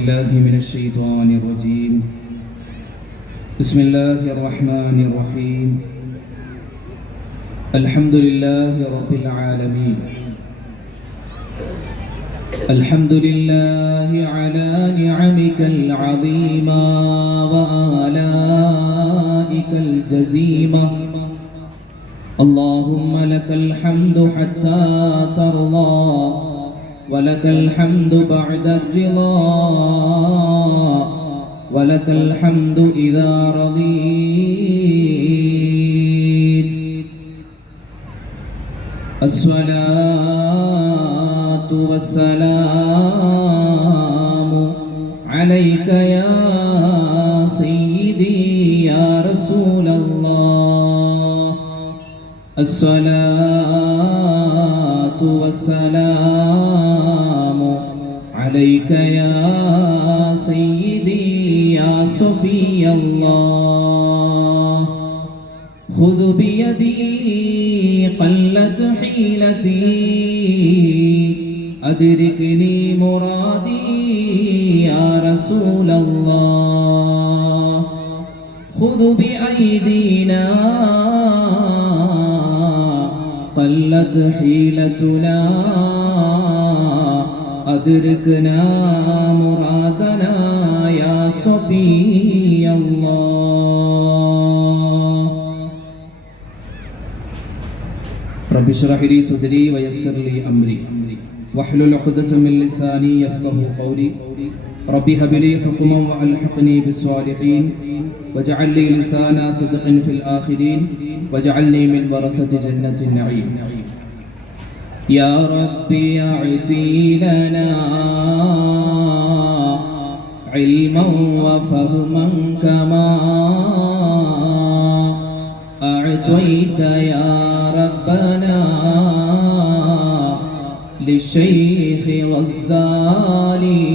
بالله من الشيطان الرجيم بسم الله الرحمن الرحيم الحمد لله رب العالمين الحمد لله على نعمك العظيمة وآلائك الجزيمة اللهم لك الحمد حتى ترضى ولك الحمد بعد الرضا ولك الحمد إذا رضيت الصلاة والسلام عليك يا سيدي يا رسول الله الصلاة والسلام عليك يا سيدي يا صفي الله خذ بيدي قلت حيلتي أدركني مرادي يا رسول الله خذ بأيدينا قلت حيلتنا أدركنا مرادنا يا صفي الله رب اشرح لي صدري ويسر لي أمري واحلل عقدة من لساني يفقه قولي رب هب لي حكما وألحقني بالصالحين واجعل لي لسان صدق في الآخرين واجعلني من ورثة جنة النعيم يا ربي أعطي لنا علما وفهما كما أعطيت يا ربنا للشيخ غزالي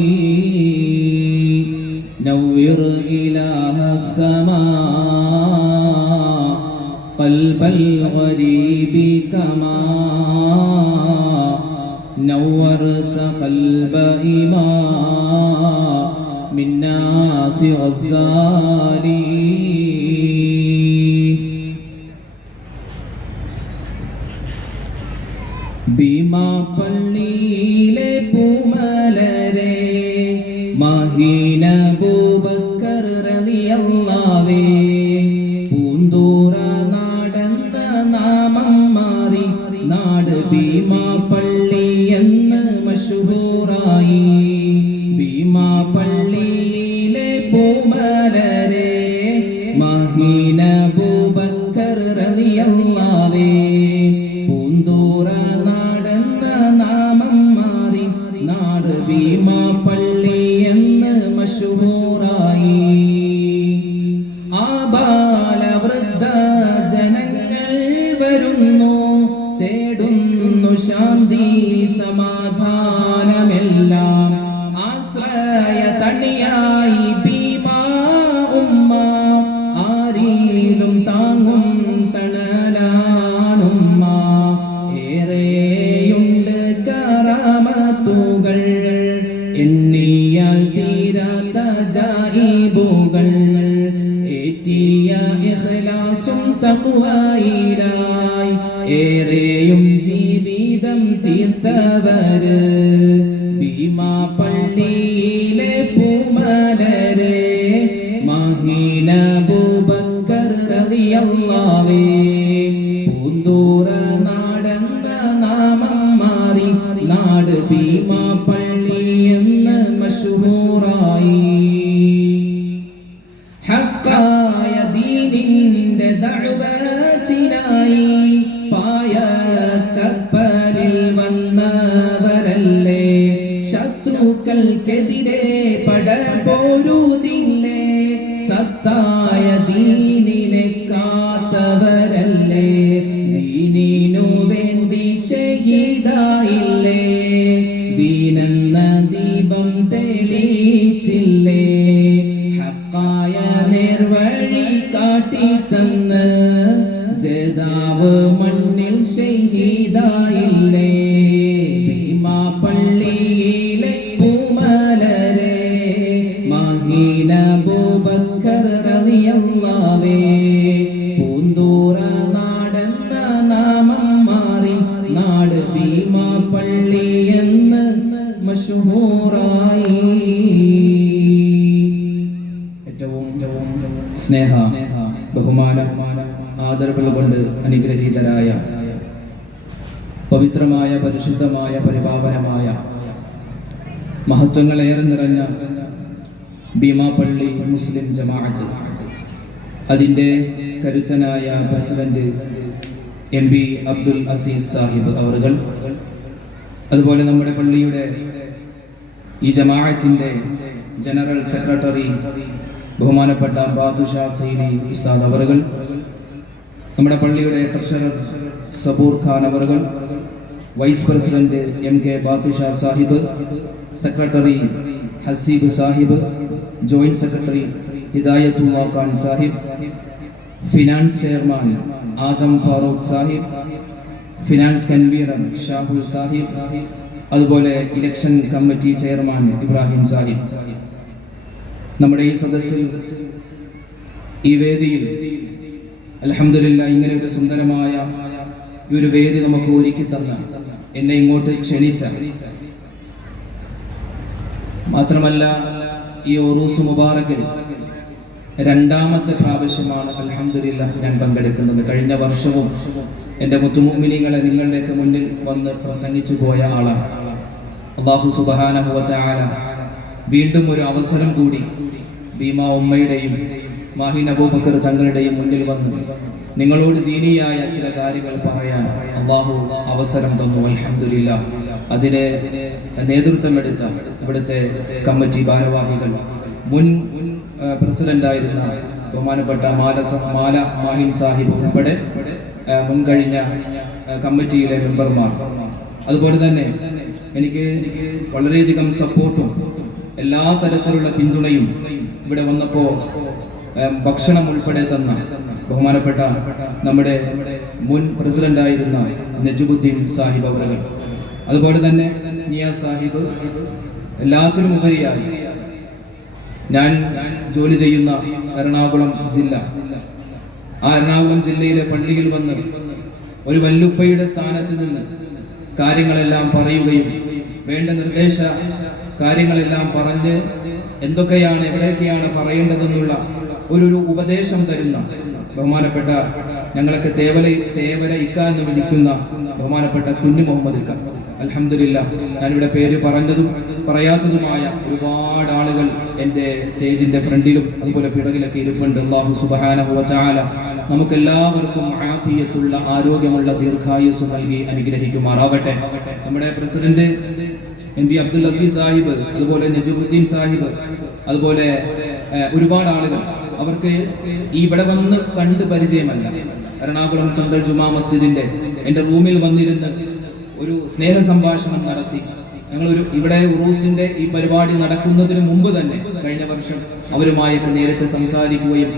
نور إله السماء قلب الغريب كما نورت قلب إمام الناس غزالي ഭീമാ പള്ളിയിലെ പൂമലരെ മഹീന അബൂബക്കർ റളിയല്ലാഹുവേ പൂന്തൂറ നാടെന്ന നാമം മാറി നാട് ഭീമാ പള്ളി എന്ന് മശഹൂറായി ഭീമാ പള്ളിയിലെ പൂമലരെ മഹീന അബൂബക്കർ റളിയല്ലാഹുവേ പൂന്തൂറ നാടെന്ന നാമം മാറി നാട് ഭീമാ പള്ളി എന്ന് മശഹൂറായി ആബാലവൃദ്ധ ജനങ്ങൾ വരുന്നു തേടുന്നു ശാന്തി സമാധാനമെല്ലാം ആശ്രയ തണിയായി ഭീമാ ഉമ്മ ആരിലും താങ്ങും തണലാണുമ്മ ഏറെയുണ്ട് കറാമത്തുകൾ എണ്ണിയാൽ തീരാത്ത ജായിബുകൾ ഏറ്റിയ ഇഖ്ലാസും തഖ്വയിലായി ഏറെയും ജീവിതം തീർത്തവര് ഭീമാ പള്ളിയിലെ പൂമലരെ മഹീന അബൂബക്കർ റളിയല്ലാഹുവേ പൂന്തൂറ നാടെന്ന നാമം മാറി നാട് ഭീമാ പള്ളി എന്ന് മശഹൂറായി ഹഖായ ദീനിന്റെ ദഅവത്തിനായി പായ കപ്പലിൽ വന്നവരല്ലേ ശത്രുക്കൾക്കെതിരെ പടപോരുതില്ലേ സത്തായ ദീനിനെ കാത്തവരല്ലേ ദീനിനു വേണ്ടി ഷഹീദായില്ലേ ദീനെന്ന ദീപം തെളിച്ചില്ലേ ഹഖായ നേർവഴി കാട്ടിത്തന്ന് ജേതാവ് മണ്ണിൽ ഷഹീദായില്ലേ ഭീമാ പള്ളിയിലെ പൂമലരെ സ്നേഹ ബഹുമാന ആദരവുകൾ കൊണ്ട് അനുഗ്രഹീതരായ പവിത്രമായ പരിശുദ്ധമായ പരിപാവനമായ മഹത്വങ്ങളേറെ നിറഞ്ഞ ഭീമാപള്ളി മുസ്ലിം ജമാഅത്ത്, അതിൻ്റെ കരുത്തനായ പ്രസിഡന്റ് MP അബ്ദുൽ അസീസ് സാഹിബ് അവറുകൾ, അതുപോലെ നമ്മുടെ പള്ളിയുടെ ഈ ജമാഅത്തിന്റെ ജനറൽ സെക്രട്ടറി ബഹുമാനപ്പെട്ട ബാദുഷാ സൈനി ഉസ്താദ് അവറുകൾ, നമ്മുടെ പള്ളിയുടെ ട്രഷറർ സബൂർ ഖാൻ അവറുകൾ, vice president MK Badusha Sahib, secretary Haseeb Sahib, joint secretary Hidayathulla Khan Sahib, finance chairman Adam Farooq Sahib, finance convener Shahul Sahib, അതുപോലെ election committee chairman Ibrahim Sahib. നമ്മുടെ ഈ സദസ്സിൽ, ഈ വേദിയിൽ അൽഹംദുലില്ലാഹ് ഇങ്ങനെ ഒരു സുന്ദരമായ ഈ ഒരു വേദി നമുക്ക് ഒരുക്കി തന്ന, എന്നെ ഇങ്ങോട്ട് ക്ഷണിച്ച, മാത്രമല്ല ഈ ഉറൂസ് മുബാറക്കിൽ രണ്ടാമത്തെ പ്രാവശ്യമാണ് അൽഹംദുലില്ലാഹ് ഞാൻ പങ്കെടുക്കുന്നത്. കഴിഞ്ഞ വർഷവും എൻ്റെ മുത്തുമുഅ്മിനീങ്ങളെ നിങ്ങളുടെയൊക്കെ മുന്നിൽ വന്ന് പ്രസംഗിച്ചു പോയ ആളാണ്. അല്ലാഹു സുബ്ഹാനഹു വ തആല വീണ്ടും ഒരു അവസരം കൂടി ഭീമാ ഉമ്മയുടെയും മാഹിൻ അബൂബക്കർ തങ്ങളുടെയും മുന്നിൽ വന്ന് നിങ്ങളോട് ദീനിയായ ചില കാര്യങ്ങൾ പറയാൻ അല്ലാഹു അവസരം തന്നു. അൽഹംദുലില്ലാഹ് അതിന് നേതൃത്വമെടുത്ത ഇവിടുത്തെ കമ്മിറ്റി ഭാരവാഹികൾ, മുൻ പ്രസിഡന്റായിരുന്ന ബഹുമാനപ്പെട്ട മാല മാഹിൻ സാഹിബ് ഉൾപ്പെടെ മുൻകഴിഞ്ഞ കമ്മിറ്റിയിലെ മെമ്പർമാർ, അതുപോലെ തന്നെ എനിക്ക് വളരെയധികം സപ്പോർട്ടും എല്ലാ തരത്തിലുള്ള പിന്തുണയും ഇവിടെ വന്നപ്പോൾ ഭക്ഷണം ഉൾപ്പെടെ തന്ന ബഹുമാനപ്പെട്ട നമ്മുടെ മുൻ പ്രസിഡന്റായിരുന്ന നജുബുദ്ദീൻ സാഹിബ് അവറുകൾ, അതുപോലെ തന്നെ നിയാസ് സാഹിബ്, എല്ലാത്തിനും ഉപരിയായി ഞാൻ ജോലി ചെയ്യുന്ന എറണാകുളം ജില്ല, ആ എറണാകുളം ജില്ലയിലെ പള്ളിയിൽ വന്ന് ഒരു വല്ലുപ്പയുടെ സ്ഥാനത്ത് നിന്ന് കാര്യങ്ങളെല്ലാം പറയുകയും വേണ്ട നിർദ്ദേശ കാര്യങ്ങളെല്ലാം പറഞ്ഞ് എന്തൊക്കെയാണ് എവിടെയൊക്കെയാണ് പറയേണ്ടതെന്നുള്ള ഒരു ഉപദേശം തരുന്ന ബഹുമാനപ്പെട്ട, ഞങ്ങളൊക്കെ തേവര ഇക്ക എന്ന് വിളിക്കുന്ന ബഹുമാനപ്പെട്ട കുഞ്ഞു മുഹമ്മദ് ഇക്ക. അൽഹംദുലില്ലാഹ് ഞാനിവിടെ പേര് പറഞ്ഞതും പറയാത്തതുമായ ഒരുപാട് ആളുകൾ എൻ്റെ സ്റ്റേജിന്റെ ഫ്രണ്ടിലും അതുപോലെ പിറകിലൊക്കെ ഇരിപ്പുണ്ട്. അല്ലാഹു സുബ്ഹാനഹു വ തആല നമുക്കെല്ലാവർക്കും ആഫിയത്തുള്ള ആരോഗ്യമുള്ള ദീർഘായുസ് നൽകി അനുഗ്രഹിക്കുമാറാവട്ടെ. നമ്മുടെ പ്രസിഡന്റ് MP അബ്ദുൽ അസീസ് സാഹിബ്, അതുപോലെ നജുബുദ്ദീൻ സാഹിബ്, അതുപോലെ ഒരുപാട് ആളുകൾ, അവർക്ക് ഇവിടെ വന്ന് കണ്ട് പരിചയമല്ല. എറണാകുളം സെൻട്രൽ ജുമാ മസ്ജിദിന്റെ എൻ്റെ റൂമിൽ വന്നിരുന്ന് ഒരു സ്നേഹ സംഭാഷണം നടത്തി. ഇവിടെ ഉറൂസിന്റെ ഈ പരിപാടി നടക്കുന്നതിന് മുമ്പ് തന്നെ കഴിഞ്ഞ വർഷം അവരുമായൊക്കെ നേരിട്ട് സംസാരിക്കുകയും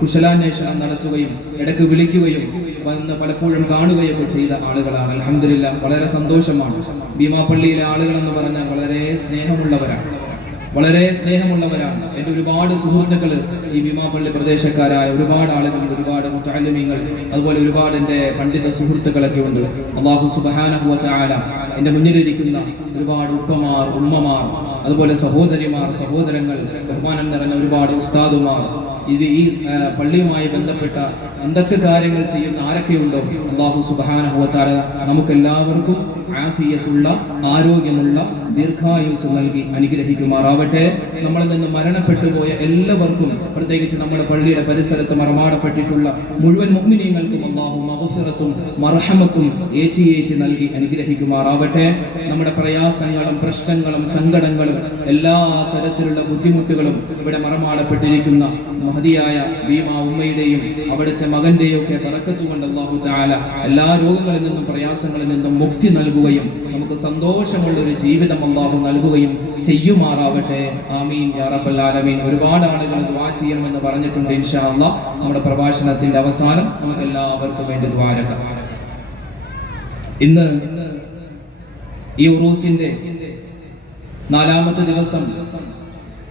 കുശലാന്വേഷണം നടത്തുകയും ഇടയ്ക്ക് വിളിക്കുകയും വന്ന് പലപ്പോഴും കാണുകയൊക്കെ ചെയ്ത ആളുകളാണ്. അൽഹംദുലില്ലാഹ് വളരെ സന്തോഷമാണ്. ഭീമാപള്ളിയിലെ ആളുകൾ എന്ന് പറഞ്ഞാൽ വളരെ സ്നേഹമുള്ളവരാണ്. എൻ്റെ ഒരുപാട് സുഹൃത്തുക്കൾ ഈ ഭീമാപള്ളി പ്രദേശക്കാരായ ഒരുപാട് ആളുകൾ, ഒരുപാട് മുതഅല്ലിമീങ്ങൾ, അതുപോലെ ഒരുപാട് എൻ്റെ പണ്ഡിത സുഹൃത്തുക്കളൊക്കെ ഉണ്ട്. അല്ലാഹു സുബ്ഹാനഹു വ തആല എൻ്റെ മുന്നിലിരിക്കുന്ന ഒരുപാട് ഉപ്പമാർ, ഉമ്മമാർ, അതുപോലെ സഹോദരിമാർ, സഹോദരങ്ങൾ, ബഹുമാനം നിറഞ്ഞ ഒരുപാട് ഉസ്താദുമാർ, ഈ പള്ളിയുമായി ബന്ധപ്പെട്ട എന്തൊക്കെ കാര്യങ്ങൾ ചെയ്യുന്ന ആരൊക്കെയുണ്ടോ, അല്ലാഹു സുബ്ഹാനഹു വ തആല നമുക്കെല്ലാവർക്കും ആഫിയത്തുള്ള ആരോഗ്യമുള്ള ദീർഘായുസ് നൽകി അനുഗ്രഹിക്കുമാറാവട്ടെ. നമ്മളിൽ നിന്ന് മരണപ്പെട്ടു പോയ എല്ലാവർക്കും, പ്രത്യേകിച്ച് നമ്മുടെ പള്ളിയുടെ പരിസരത്ത് മറമാടപ്പെട്ടിട്ടുള്ള മുഴുവൻ മുഅ്മിനീങ്ങൾക്കും അല്ലാഹു മഗ്ഫിറത്തും മർഹമത്തും ഏറ്റി നൽകി അനുഗ്രഹിക്കുമാറാവട്ടെ. നമ്മുടെ പ്രയാസങ്ങളും പ്രശ്നങ്ങളും സങ്കടങ്ങളും എല്ലാ തരത്തിലുള്ള ബുദ്ധിമുട്ടുകളും ഇവിടെ മറമാടപ്പെട്ടിരിക്കുന്ന മഹദിയായ ഭീമാ ഉമ്മയുടെയും അവിടുത്തെ മകന്റെയും ഒക്കെ ബറക്കത്ത് കൊണ്ട് അല്ലാഹു തആല എല്ലാ രോഗങ്ങളിൽ നിന്നും പ്രയാസങ്ങളിൽ നിന്നും മുക്തി നൽകുകയും നമുക്ക് സന്തോഷമുള്ള ഒരു ജീവിതം അല്ലാഹു നൽകുകയും ചെയ്യുമാറാവട്ടെ. ആമീൻ യാ റബ്ബൽ ആലമീൻ. ഒരുപാട് ആളുകൾ ദുആ ചെയ്യണമെന്ന് പറഞ്ഞിട്ടുണ്ട്. ഇൻഷാ അല്ലാഹ് നമ്മുടെ പ്രഭാഷണത്തിന്റെ അവസാനം നമുക്ക് എല്ലാവർക്കും വേണ്ടി ദുആ ചെയ്യാം. ഇന്ന് ഈ ഉറൂസിന്റെ 4ാമത്തെ ദിവസം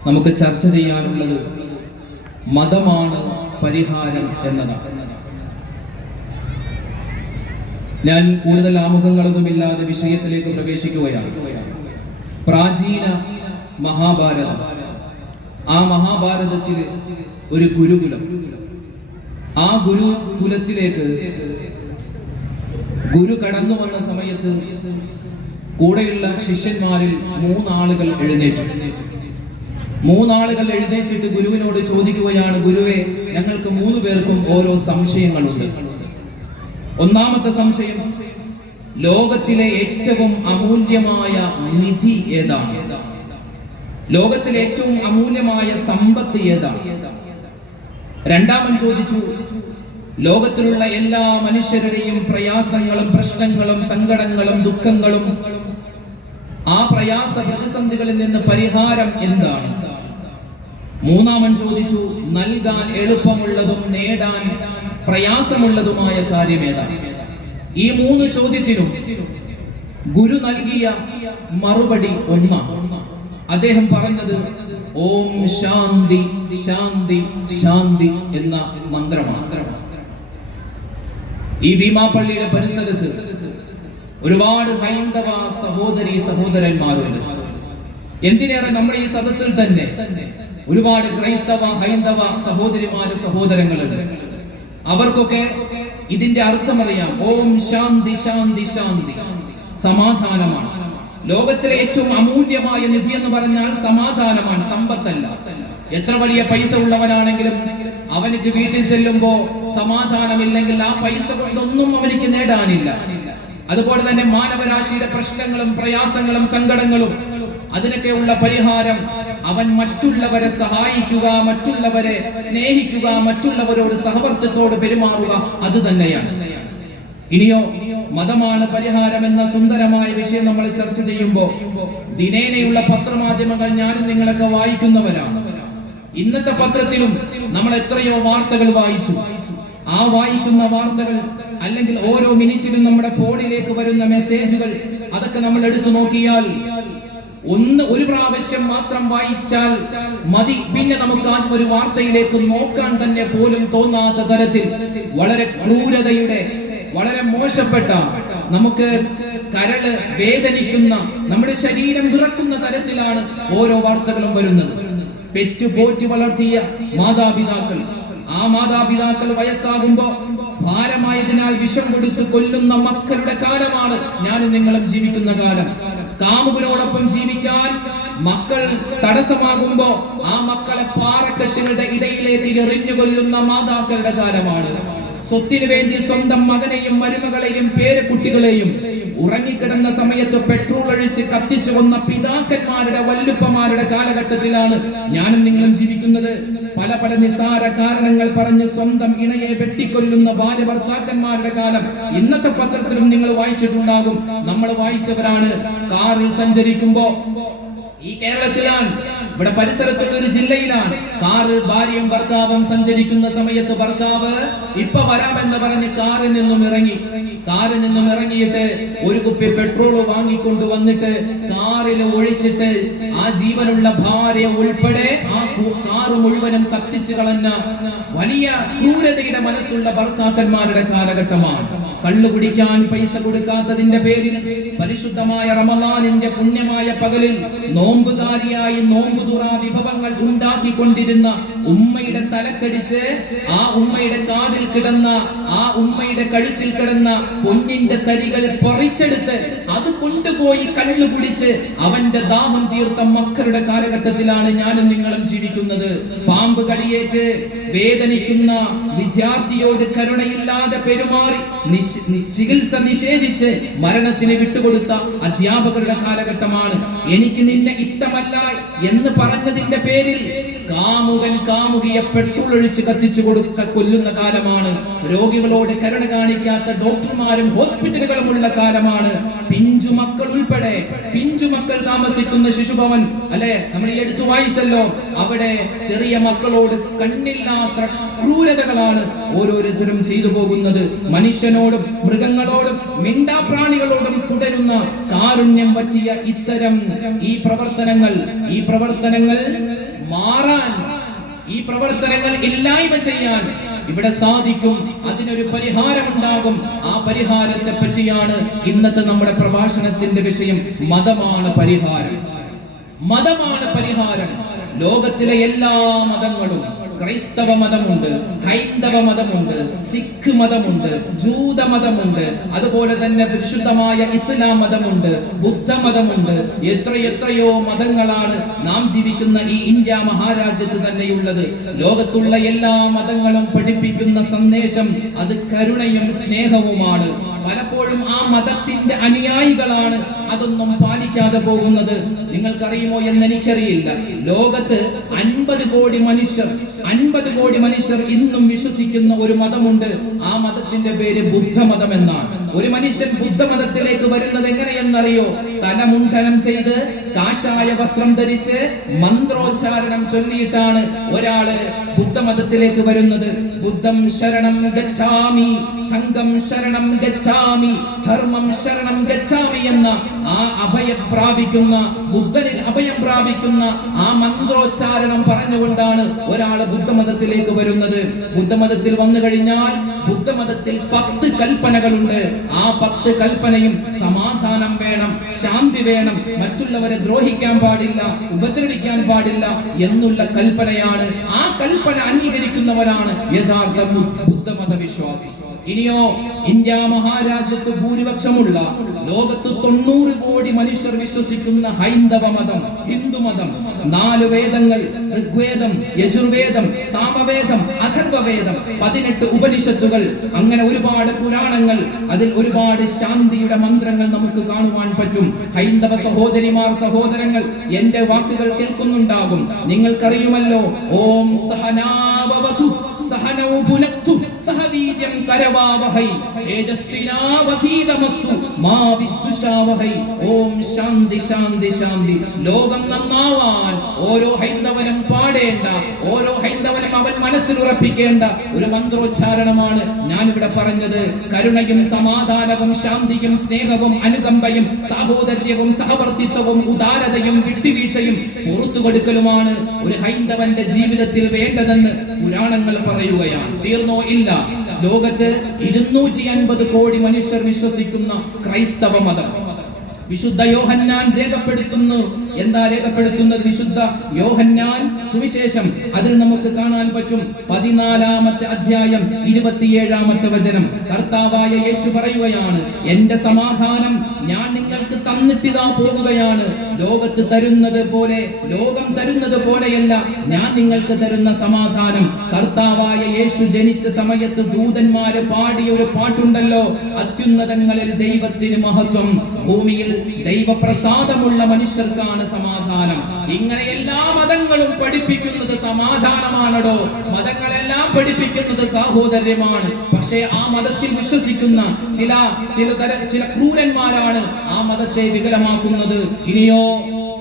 നമുക്ക് ചർച്ച ചെയ്യാനുള്ളത് മതമാണ് പരിഹാരം എന്നതാണ്. ഞാൻ കൂടുതൽ ആമുഖങ്ങളൊന്നുമില്ലാതെ വിഷയത്തിലേക്ക് പ്രവേശിക്കുകയാണ്. പ്രാചീന മഹാഭാരതം ആ മഹാഭാരതത്തില് ഒരു ഗുരുകുലം. ആ ഗുരുകുലത്തിലേക്ക് ഗുരു കടന്നു വന്ന സമയത്ത് കൂടെയുള്ള ശിഷ്യന്മാരിൽ മൂന്നാളുകൾ എഴുന്നേറ്റിട്ട് ഗുരുവിനോട് ചോദിക്കുകയാണ്, ഗുരുവേ, ഞങ്ങൾക്ക് 3 പേർക്കും ഓരോ സംശയങ്ങളുണ്ട്. ഒന്നാമത്തെ സംശയം, ലോകത്തിലെ ഏറ്റവും അമൂല്യമായ നിധി ഏതാണ്? ലോകത്തിലെ ഏറ്റവും അമൂല്യമായ സമ്പത്ത് ഏതാണ്? രണ്ടാമൻ ചോദിച്ചു, ലോകത്തിലുള്ള എല്ലാ മനുഷ്യരുടെയും പ്രയാസങ്ങളും പ്രശ്നങ്ങളും സങ്കടങ്ങളും ദുഃഖങ്ങളും ആ പ്രയാസ പ്രതിസന്ധികളിൽ നിന്ന് പരിഹാരം എന്താണ്? മൂന്നാമൻ ചോദിച്ചു, നൽകാൻ എളുപ്പമുള്ളതും നേടാൻ പ്രയാസമുള്ളതുമായ കാര്യം ഏതാണ്? ഈ 3 ചോദ്യത്തിനും ഗുരു നൽകിയ മറുപടി ഒന്നാണ്. അദ്ദേഹം പറഞ്ഞത് ഓം ശാന്തി ശാന്തി ശാന്തി എന്ന മന്ത്രമാണ്. ഈ ഭീമാപ്പള്ളിയുടെ പരിസരത്ത് ഒരുപാട് ഹൈന്ദവ സഹോദരന്മാരുണ്ട്. എന്തിനേറെ നമ്മുടെ ഈ സദസ്സിൽ തന്നെ ഒരുപാട് ക്രൈസ്തവ ഹൈന്ദവ സഹോദരങ്ങളുണ്ട്. അവർക്കൊക്കെ ഇതിന്റെ അർത്ഥമറിയാം. ഓം ശാന്തി ശാന്തി ശാന്തി, സമാധാനമാണ്. ലോകത്തിലെ ഏറ്റവും അമൂല്യമായ നിധി എന്ന് പറഞ്ഞാൽ സമാധാനമാണ്, സമ്പത്തല്ല. എത്ര വലിയ പൈസ ഉള്ളവനാണെങ്കിലും അവനിക്ക് വീട്ടിൽ ചെല്ലുമ്പോ സമാധാനമില്ലെങ്കിൽ ആ പൈസ കൊണ്ടൊന്നും അവനിക്ക് നേടാനില്ല. അതുപോലെ തന്നെ മാനവരാശിയുടെ പ്രശ്നങ്ങളും പ്രയാസങ്ങളും സങ്കടങ്ങളും അതിനൊക്കെയുള്ള പരിഹാരം അവൻ മറ്റുള്ളവരെ സഹായിക്കുക, മറ്റുള്ളവരെ സ്നേഹിക്കുക, മറ്റുള്ളവരോട് സഹവർത്തിത്തോട് പെരുമാറുക, അത് തന്നെയാണ്. ഇനിയോ മതമാണ് പരിഹാരം എന്ന സുന്ദരമായ വിഷയം നമ്മൾ ചർച്ച ചെയ്യുമ്പോൾ ദിനേനയുള്ള പത്രമാധ്യമങ്ങൾ ഞാനും നിങ്ങളൊക്കെ വായിക്കുന്നവരാണ്. ഇന്നത്തെ പത്രത്തിലും നമ്മൾ എത്രയോ വാർത്തകൾ വായിച്ചു. ആ വായിക്കുന്ന വാർത്തകൾ അല്ലെങ്കിൽ ഓരോ മിനിറ്റിലും നമ്മുടെ ഫോണിലേക്ക് വരുന്ന മെസ്സേജുകൾ അതൊക്കെ നമ്മൾ എടുത്തു നോക്കിയാൽ ഒരു പ്രാവശ്യം മാത്രം വായിച്ചാൽ മതി. പിന്നെ നമുക്ക് ആ ഒരു വാർത്തയിലേക്ക് നോക്കാൻ തന്നെ പോലും തോന്നാത്ത തരത്തിൽ വളരെ ക്രൂരതയുടെ, വളരെ മോശപ്പെട്ട, നമുക്ക് കരള് വേദനിക്കുന്ന, നമ്മുടെ ശരീരം വിറക്കുന്ന തരത്തിലാണ് ഓരോ വാർത്തകളും വരുന്നത്. പെറ്റുപോറ്റി വളർത്തിയ മാതാപിതാക്കൾ, ആ മാതാപിതാക്കൾ വയസ്സാകുമ്പോ ഭാരമായതിനാൽ വിഷം കൊടുത്ത് കൊല്ലുന്ന മക്കളുടെ കാലമാണ് ഞാനും നിങ്ങളും ജീവിക്കുന്ന കാലം. കാമുകനോടൊപ്പം ജീവിക്കാൻ മക്കൾ തടസ്സമാകുമ്പോ ആ മക്കളെ പാറക്കെട്ടുകളുടെ ഇടയിലേക്ക് എറിഞ്ഞു കൊല്ലുന്ന മാതാക്കളുടെ കാലമാണ്. സ്വത്തിനു വേണ്ടി സ്വന്തം മകനെയും മരുമകളെയും പേരക്കുട്ടികളെയും ഉറങ്ങിക്കിടന്ന സമയത്ത് പെട്രോൾ ഒഴിച്ച് കത്തിച്ചു കൊന്ന പിതാക്കന്മാരുടെ വല്ലുപ്പമാരുടെ കാലഘട്ടത്തിലാണ് ഞാനും നിങ്ങളും ജീവിക്കുന്നത്. പല നിസാര കാരണങ്ങൾ പറഞ്ഞ് സ്വന്തം ഇണയെ വെട്ടിക്കൊല്ലുന്ന ഭാര്യ ഭർത്താക്കന്മാരുടെ കാലം ഇന്നത്തെ പത്രത്തിലും നിങ്ങൾ വായിച്ചിട്ടുണ്ടാകും. നമ്മൾ വായിച്ചവരാണ്. കാറിൽ സഞ്ചരിക്കുമ്പോ ഈ കേരളത്തിലാണ്, ഇവിടെ പരിസരത്തുള്ള ഒരു ജില്ലയിലാണ്, കാറിൽ ഭാര്യയും ഭർത്താവും സഞ്ചരിക്കുന്ന സമയത്ത് ഭർത്താവ് ഇപ്പൊ വരാമെന്ന് പറഞ്ഞ് കാറിൽ നിന്നും ഇറങ്ങിയിട്ട് ഒരു കുപ്പി പെട്രോൾ വാങ്ങിക്കൊണ്ട് വന്നിട്ട് കാറിൽ ഒഴിച്ചിട്ട് ആ ജീവനുള്ള ഭാര്യ ഉൾപ്പെടെ ആ കാറ് മുഴുവനും കത്തിച്ചു കളഞ്ഞ വലിയ ക്രൂരതയുടെ മനസ്സുള്ള ഭർത്താക്കന്മാരുടെ കാലഘട്ടമാണ്. കള്ളു കുടിക്കാൻ പൈസ കൊടുക്കാത്തതിന്റെ പേരിൽ പരിശുദ്ധമായ റമളാനിന്റെ പുണ്യമായ പകലിൽ നോമ്പുകാരിയായി നോമ്പുതുറ വിഭവങ്ങൾ ഉണ്ടാക്കിക്കൊണ്ടിരുന്ന ഉമ്മയുടെ തലക്കടിച്ച് ആ ഉമ്മയുടെ കാതിൽ കിടന്ന, ആ ഉമ്മയുടെ കഴുത്തിൽ കിടന്ന പൊന്നിന്റെ തരികൾ പറിച്ചെടുത്ത് അത് കൊണ്ടുപോയി കള്ളു കുടിച്ച് അവന്റെ ദാഹം തീർത്ത മക്കളുടെ കാലഘട്ടത്തിലാണ് ഞാനും നിങ്ങളും ജീവിക്കുന്നത്. പാമ്പ് കടിയേറ്റ് വേദനിക്കുന്ന വിദ്യാർത്ഥിയോട് കരുണയില്ലാതെ പെരുമാറി ചികിത്സ നിഷേധിച്ച് മരണത്തിന് വിട്ടുകൊടുത്ത അധ്യാപകരുടെ കാലഘട്ടമാണ്. എനിക്ക് നിന്നെ ഇഷ്ടമല്ല എന്ന് പറഞ്ഞതിന്റെ പേരിൽ കാമുകൻ കാമുകിയെ പെട്രോൾ ഒഴിച്ച് കത്തിച്ചു കൊടുത്ത കൊല്ലുന്ന കാലമാണ്. രോഗികളോട് കരുണ കാണിക്കാത്ത ഡോക്ടർമാരും ഹോസ്പിറ്റലുകളും ഉള്ള കാലമാണ്. പിഞ്ചുമക്കൾ ഉൾപ്പെടെ, പിഞ്ചുമക്കൾ താമസിക്കുന്ന ശിശുഭവൻ അല്ലെ, നമ്മൾ ഈ എടുത്തു വായിച്ചല്ലോ, അവിടെ ചെറിയ മക്കളോട് കണ്ണില്ലാത്ത ക്രൂരതകളാണ് ഓരോരുത്തരും ചെയ്തു പോകുന്നത്. മനുഷ്യനോടും മൃഗങ്ങളോടും മിണ്ടാപ്രാണികളോടും തുടരുന്ന കാരുണ്യം പറ്റിയ ഇത്തരം ഈ പ്രവർത്തനങ്ങൾ മാറാൻ, ഈ പ്രവർത്തനങ്ങൾ ഇല്ലായ്മ ചെയ്യാൻ ഇവിടെ സാധിക്കും. അതിനൊരു പരിഹാരമുണ്ടാകും. ആ പരിഹാരത്തെ പറ്റിയാണ് ഇന്നത്തെ നമ്മുടെ പ്രഭാഷണത്തിന്റെ വിഷയം. മതമാണ് പരിഹാരം. മതമാണ് പരിഹാരം. ലോകത്തിലെ എല്ലാ മതങ്ങളും, ക്രൈസ്തവ മതമുണ്ട്, ഹൈന്ദവ മതമുണ്ട്, സിഖ് മതമുണ്ട്, ജൂത മതമുണ്ട്, അതുപോലെ തന്നെ പരിശുദ്ധമായ ഇസ്ലാം മതമുണ്ട്, ബുദ്ധമതമുണ്ട്. എത്രയെത്രയോ മതങ്ങളാണ് നാം ജീവിക്കുന്ന ഈ ഇന്ത്യ മഹാരാജ്യത്ത് തന്നെയുള്ളത്. ലോകത്തുള്ള എല്ലാ മതങ്ങളും പഠിപ്പിക്കുന്ന സന്ദേശം അത് കരുണയും സ്നേഹവുമാണ്. പലപ്പോഴും ആ മതത്തിന്റെ അനുയായികളാണ് അതൊന്നും പാലിക്കാതെ പോകുന്നത്. നിങ്ങൾക്കറിയുമോ എന്ന് എനിക്കറിയില്ല, ലോകത്ത് 50 കോടി മനുഷ്യർ ഇന്നും വിശ്വസിക്കുന്ന ഒരു മതമുണ്ട്. ആ മതത്തിന്റെ പേര് ബുദ്ധമതം എന്നാണ്. ഒരു മനുഷ്യൻ ബുദ്ധമതത്തിലേക്ക് വരുന്നത് എങ്ങനെയെന്നറിയോ? തലമുണ്ഡനം ചെയ്ത് കാഷായ വസ്ത്രം ധരിച്ച് മന്ത്രോച്ചാരണം ചൊല്ലിയിട്ടാണ് ഒരാള് ബുദ്ധമതത്തിലേക്ക് വരുന്നത്. ബുദ്ധം ശരണം ഗച്ഛാമി, സംഘം ശരണം ഗച്ഛാമി, ധർമ്മം ശരണം ഗച്ഛാമി എന്ന ആ അഭയം പ്രാപിക്കുന്ന, ബുദ്ധനിൽ അഭയം പ്രാപിക്കുന്ന ആ മന്ത്രോച്ചാരണം പറഞ്ഞുകൊണ്ടാണ് ഒരാള് ബുദ്ധമതത്തിലേക്ക് വരുന്നത്. ബുദ്ധമതത്തിൽ വന്നു കഴിഞ്ഞാൽ ബുദ്ധമതത്തിൽ 10 കൽപ്പനകളുണ്ട്. ആ 10 കൽപ്പനയും സമാധാനം വേണം, ശാന്തി വേണം, മറ്റുള്ളവരെ ദ്രോഹിക്കാൻ പാടില്ല, ഉപദ്രവിക്കാൻ പാടില്ല എന്നുള്ള കൽപ്പനയാണ്. ആ കൽപ്പന അംഗീകരിക്കുന്നവരാണ് യഥാർത്ഥ ബുദ്ധമത വിശ്വാസി. ഇനിയോ ഇന്ത്യ മഹാരാജ്യത്ത് ഭൂരിപക്ഷമുള്ള ലോകത്ത് 90 കോടി മനുഷ്യർ വിശ്വസിക്കുന്ന ഹൈന്ദവ മതം, ഹിന്ദുമതം, 4 വേദങ്ങൾ, ഋഗ്വേദം, യജുർവേദം, സാമവേദം, അഥർവവേദം, 18 ഉപനിഷത്തുകൾ, അങ്ങനെ ഒരുപാട് പുരാണങ്ങൾ, അതിൽ ഒരുപാട് ശാന്തിയുടെ മന്ത്രങ്ങൾ നമുക്ക് കാണുവാൻ പറ്റും. ഹൈന്ദവ സഹോദരിമാർ, സഹോദരങ്ങൾ, എന്റെ വാക്കുകൾ കേൾക്കുന്നുണ്ടാകും. നിങ്ങൾക്കറിയുമല്ലോ, ഓം സഹനാവവതു സഹനൗ ഭുനക്തു സഹവീര്യം കരവാവഹൈ തേജസ്വിനാവധീതമസ്തു മാ വിദ്വിഷാവഹൈ. ഓം ശാന്തി ശാന്തി ശാന്തി. ലോകം നന്നാവാൻ ഓരോ ഹൈന്ദവനും പാടേണ്ട, ഓരോ ഹൈന്ദവനും അവൻ മനസ്സിൽ ഉറപ്പിക്കേണ്ട ഒരു മന്ത്രോച്ചാരണമാണ് ഞാനിവിടെ പറഞ്ഞത്. കരുണയും സമാധാനവും ശാന്തിയും സ്നേഹവും അനുകമ്പയും സാഹോദര്യവും സഹവർത്തിത്വവും ഉദാരതയും വിട്ടുവീഴ്ചയും പുറത്തുകൊടുക്കലുമാണ് ഒരു ഹൈന്ദവന്റെ ജീവിതത്തിൽ വേണ്ടതെന്ന് പുരാണങ്ങൾ പറയുകയാണ്. തീർന്നോ? ഇല്ല. ലോകത്ത് 250 കോടി മനുഷ്യർ വിശ്വസിക്കുന്ന ക്രൈസ്തവ മതം വിശുദ്ധ യോഹന്നാൻ രേഖപ്പെടുത്തുന്നു. എന്താ രേഖപ്പെടുത്തുന്നത്? വിശുദ്ധ യോഹന്നാൻ സുവിശേഷം, അതിൽ നമുക്ക് കാണാൻ പറ്റും 14-ാമത്തെ അധ്യായം 27-ാമത്തെ വചനം. കർത്താവായ യേശു പറയുകയാണ്, എന്റെ സമാധാനം ഞാൻ നിങ്ങൾക്ക് തന്നിട്ടിതാ പോകുകയാണ്. ലോകത്ത് തരുന്നത് പോലെ, ലോകം തരുന്നത് പോലെയല്ല ഞാൻ നിങ്ങൾക്ക് തരുന്ന സമാധാനം. കർത്താവായ യേശു ജനിച്ച സമയത്ത് ദൂതന്മാര് പാടിയ ഒരു പാട്ടുണ്ടല്ലോ, അത്യുന്നതങ്ങളിൽ ദൈവത്തിന് മഹത്വം, ഭൂമിയിൽ ദൈവപ്രസാദമുള്ള മനുഷ്യർക്കാണ് സമാധാനം. ഇങ്ങനെ എല്ലാ മതങ്ങളും പഠിപ്പിക്കുന്നത് സമാധാനമാണോ? മതങ്ങളെല്ലാം പഠിപ്പിക്കുന്നത് സാഹോദര്യമാണ്. പക്ഷേ ആ മതത്തിൽ വിശ്വസിക്കുന്ന ചില ക്രൂരന്മാരാണ് ആ മതത്തെ വികലമാക്കുന്നത്. ഇനിയോ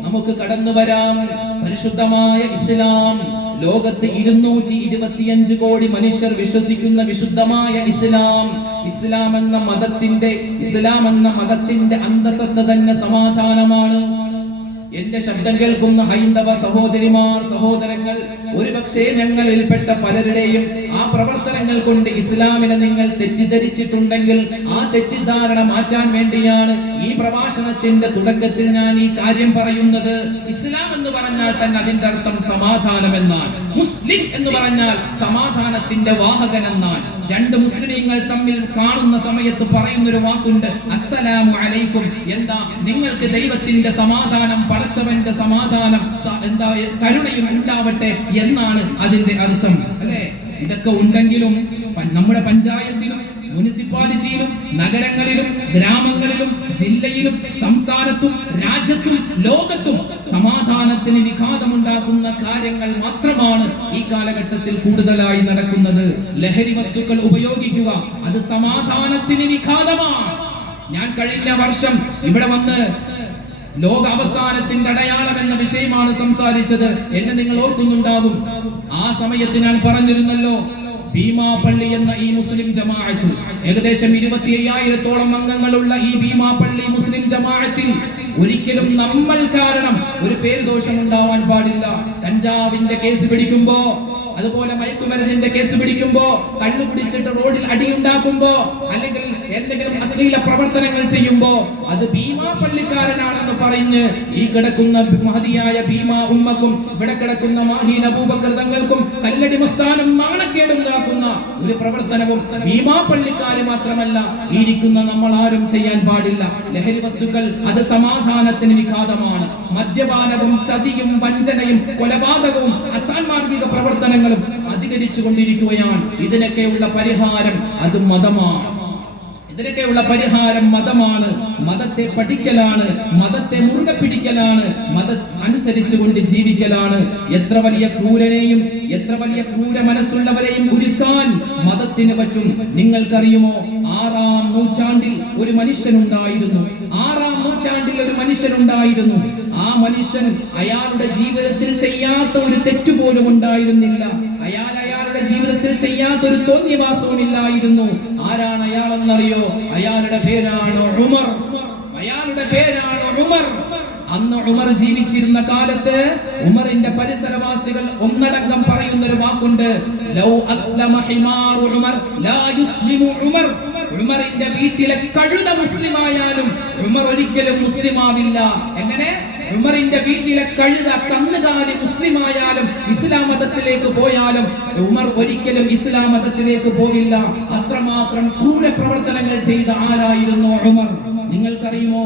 നമുക്ക് കടന്നു വരാം പരിശുദ്ധമായ ഇസ്ലാം. ലോകത്ത് 225 കോടി മനുഷ്യർ വിശ്വസിക്കുന്ന വിശുദ്ധമായ ഇസ്ലാം. ഇസ്ലാം എന്ന മതത്തിന്റെ അന്തസത്ത തന്നെ സമാധാനമാണ്. എന്റെ ശബ്ദം കേൾക്കുന്ന ഹൈന്ദവ സഹോദരിമാർ, സഹോദരങ്ങൾ, ഒരുപക്ഷേ ഞങ്ങളിൽപ്പെട്ട പലരുടെയും ആ പ്രവർത്തനങ്ങൾ കൊണ്ട് ഇസ്ലാമിനെ നിങ്ങൾ തെറ്റിദ്ധരിച്ചിട്ടുണ്ടെങ്കിൽ ആ തെറ്റിദ്ധാരണ മാറ്റാൻ വേണ്ടിയാണ് ഈ പ്രഭാഷണത്തിന്റെ തുടക്കത്തിൽ ഞാൻ ഈ കാര്യം പറയുന്നത്. ഇസ്ലാം എന്ന് പറഞ്ഞാൽ തന്നെ അതിന്റെ അർത്ഥം സമാധാനം എന്നാണ്. മുസ്ലിം എന്ന് പറഞ്ഞാൽ സമാധാനത്തിന്റെ വാഹകൻ എന്നാണ്. 2 മുസ്ലിമീങ്ങൾ തമ്മിൽ കാണുന്ന സമയത്ത് പറയുന്നൊരു വാക്കുണ്ട്, അസ്സലാമു അലൈക്കും. എന്താ? നിങ്ങൾക്ക് ദൈവത്തിന്റെ സമാധാനം, പടച്ചവന്റെ സമാധാനം, എന്താ കരുണയും ഉണ്ടാവട്ടെ എന്നാണ് അതിന്റെ അർത്ഥം, അല്ലേ? ഇതൊക്കെ ഉണ്ടെങ്കിലും നമ്മുടെ പഞ്ചായത്തിലും മുനിസിപ്പാലിറ്റിയിലും നഗരങ്ങളിലും ഗ്രാമങ്ങളിലും ജില്ലയിലും സംസ്ഥാനത്തും രാജ്യത്തും ലോകത്തും സമാധാനത്തിന് വിഘാതമുണ്ടാക്കുന്ന കാര്യങ്ങൾ മാത്രമാണ് ഈ കാലഘട്ടത്തിൽ കൂടുതലായി നടക്കുന്നത്. ലഹരി വസ്തുക്കൾ ഉപയോഗിക്കുക, അത് സമാധാനത്തിന് വിഘാതമാണ്. ഞാൻ കഴിഞ്ഞ വർഷം ഇവിടെ വന്ന് ലോക അവസാനത്തിന്റെ അടയാളം എന്ന വിഷയമാണ് സംസാരിച്ചത്. എന്നെ നിങ്ങൾ ഓർക്കുന്നുണ്ടാകും. ആ സമയത്ത് ഞാൻ പറഞ്ഞിരുന്നല്ലോ, ഭീമാപള്ളി എന്ന ഈ മുസ്ലിം ജമാഅത്ത്, ഏകദേശം 25,000-ഓളം അംഗങ്ങളുള്ള ഈ ഭീമാപള്ളി മുസ്ലിം ജമാഅത്തിൽ ഒരിക്കലും നമ്മൾ കാരണം ഒരു പേര് ദോഷം ഉണ്ടാവാൻ പാടില്ല. കഞ്ചാവിന്റെ കേസ് പിടിക്കുമ്പോ, അതുപോലെ മയക്കുമരുന്നിന്റെ കേസ് പിടിക്കുമ്പോ, കള്ളു കുടിച്ചിട്ട് റോഡിൽ അടിയുണ്ടാക്കുമ്പോ, അല്ലെങ്കിൽ എന്തെങ്കിലും അശ്ലീല പ്രവർത്തനങ്ങൾ ചെയ്യുമ്പോ അത് ഭീമാ പള്ളിക്കാരനാണെന്ന് പറഞ്ഞ് ഈ കിടക്കുന്ന മഹതിയായ ഭീമാ ഉമ്മക്കും ഇവിടെ കിടക്കുന്ന മാഹീൻ അബൂബക്കർ തങ്ങൾക്കും കല്ലടി മസ്താനും നാണക്കേടുണ്ടാക്കുന്ന ഒരു പ്രവർത്തനവും ഭീമാ പള്ളിക്കാര് മാത്രമല്ല ഇരിക്കുന്ന നമ്മൾ ആരും ചെയ്യാൻ പാടില്ല. ലഹരി വസ്തുക്കൾ അത് സമാധാനത്തിന് വിഘാതമാണ്. മദ്യപാനവും ചതിയും വഞ്ചനയും കൊലപാതകവും അസാൻമാർഗിക പ്രവർത്തനങ്ങളും അധികരിച്ചു കൊണ്ടിരിക്കുകയാണ്. ഇതിനൊക്കെയുള്ള പരിഹാരം അത് മതമാണ്. ഇതിനൊക്കെയുള്ള പരിഹാരം മതമാണ്. മതത്തെ പഠിക്കലാണ്, മതത്തെ മുറുകെ പിടിക്കലാണ്, മതം അനുസരിച്ചുകൊണ്ട് ജീവിക്കലാണ്. എത്ര വലിയ ക്രൂരനെയും എത്ര വലിയ ക്രൂര മനസ്സുള്ളവരെയും ഒരുക്കാൻ മതത്തിന് പറ്റും. നിങ്ങൾക്കറിയുമോ, 6-ാം നൂറ്റാണ്ടിൽ ഒരു മനുഷ്യനുണ്ടായിരുന്നു. 6-ാം നൂറ്റാണ്ടിൽ ഒരു മനുഷ്യനുണ്ടായിരുന്നു. ആ മനുഷ്യൻ അയാളുടെ ജീവിതത്തിൽ ചെയ്യാത്ത ഒരു തെറ്റുപോലും ഉണ്ടായിരുന്നില്ല. അയാളുടെ ജീവിതത്തിൽ ചെയ്യാത്ത ഒരു തോന്നിയവാസവും ഇല്ലായിരുന്നു. ആരാണ് അയാളെന്നറിയോ? അയാളുടെ പേരാണ് ഉമർ. അയാളുടെ പേരാണ് ഉമർ. അന്ന് ഉമർ ജീവിച്ചിരുന്ന കാലത്ത് ഉമറിന്റെ പരിസരവാസികൾ ഒന്നടങ്കം പറയുന്ന ഒരു വാക്കുണ്ട്, ലൗ അസ്ലമ ഹിമാറു ഉമർ ലാ യുസ്ലിമു ഉമർ. ഉമറിന്റെ വീട്ടിലെ കഴുത മുസ്ലിമായാലും ഉമർ ഒരിക്കലും മുസ്ലിമാവില്ല. എങ്ങനെ? ഉമറിന്റെ വീട്ടിലെ കഴുത കന്നുകാലി മുസ്ലിമായാലും ഇസ്ലാം മതത്തിലേക്ക് പോയാലും ഉമർ ഒരിക്കലും ഇസ്ലാം മതത്തിലേക്ക് പോയില്ല. അത്രമാത്രം ക്രൂര പ്രവർത്തനങ്ങൾ ചെയ്ത ആരായിരുന്നു ഉമർ? നിങ്ങൾക്കറിയുമോ,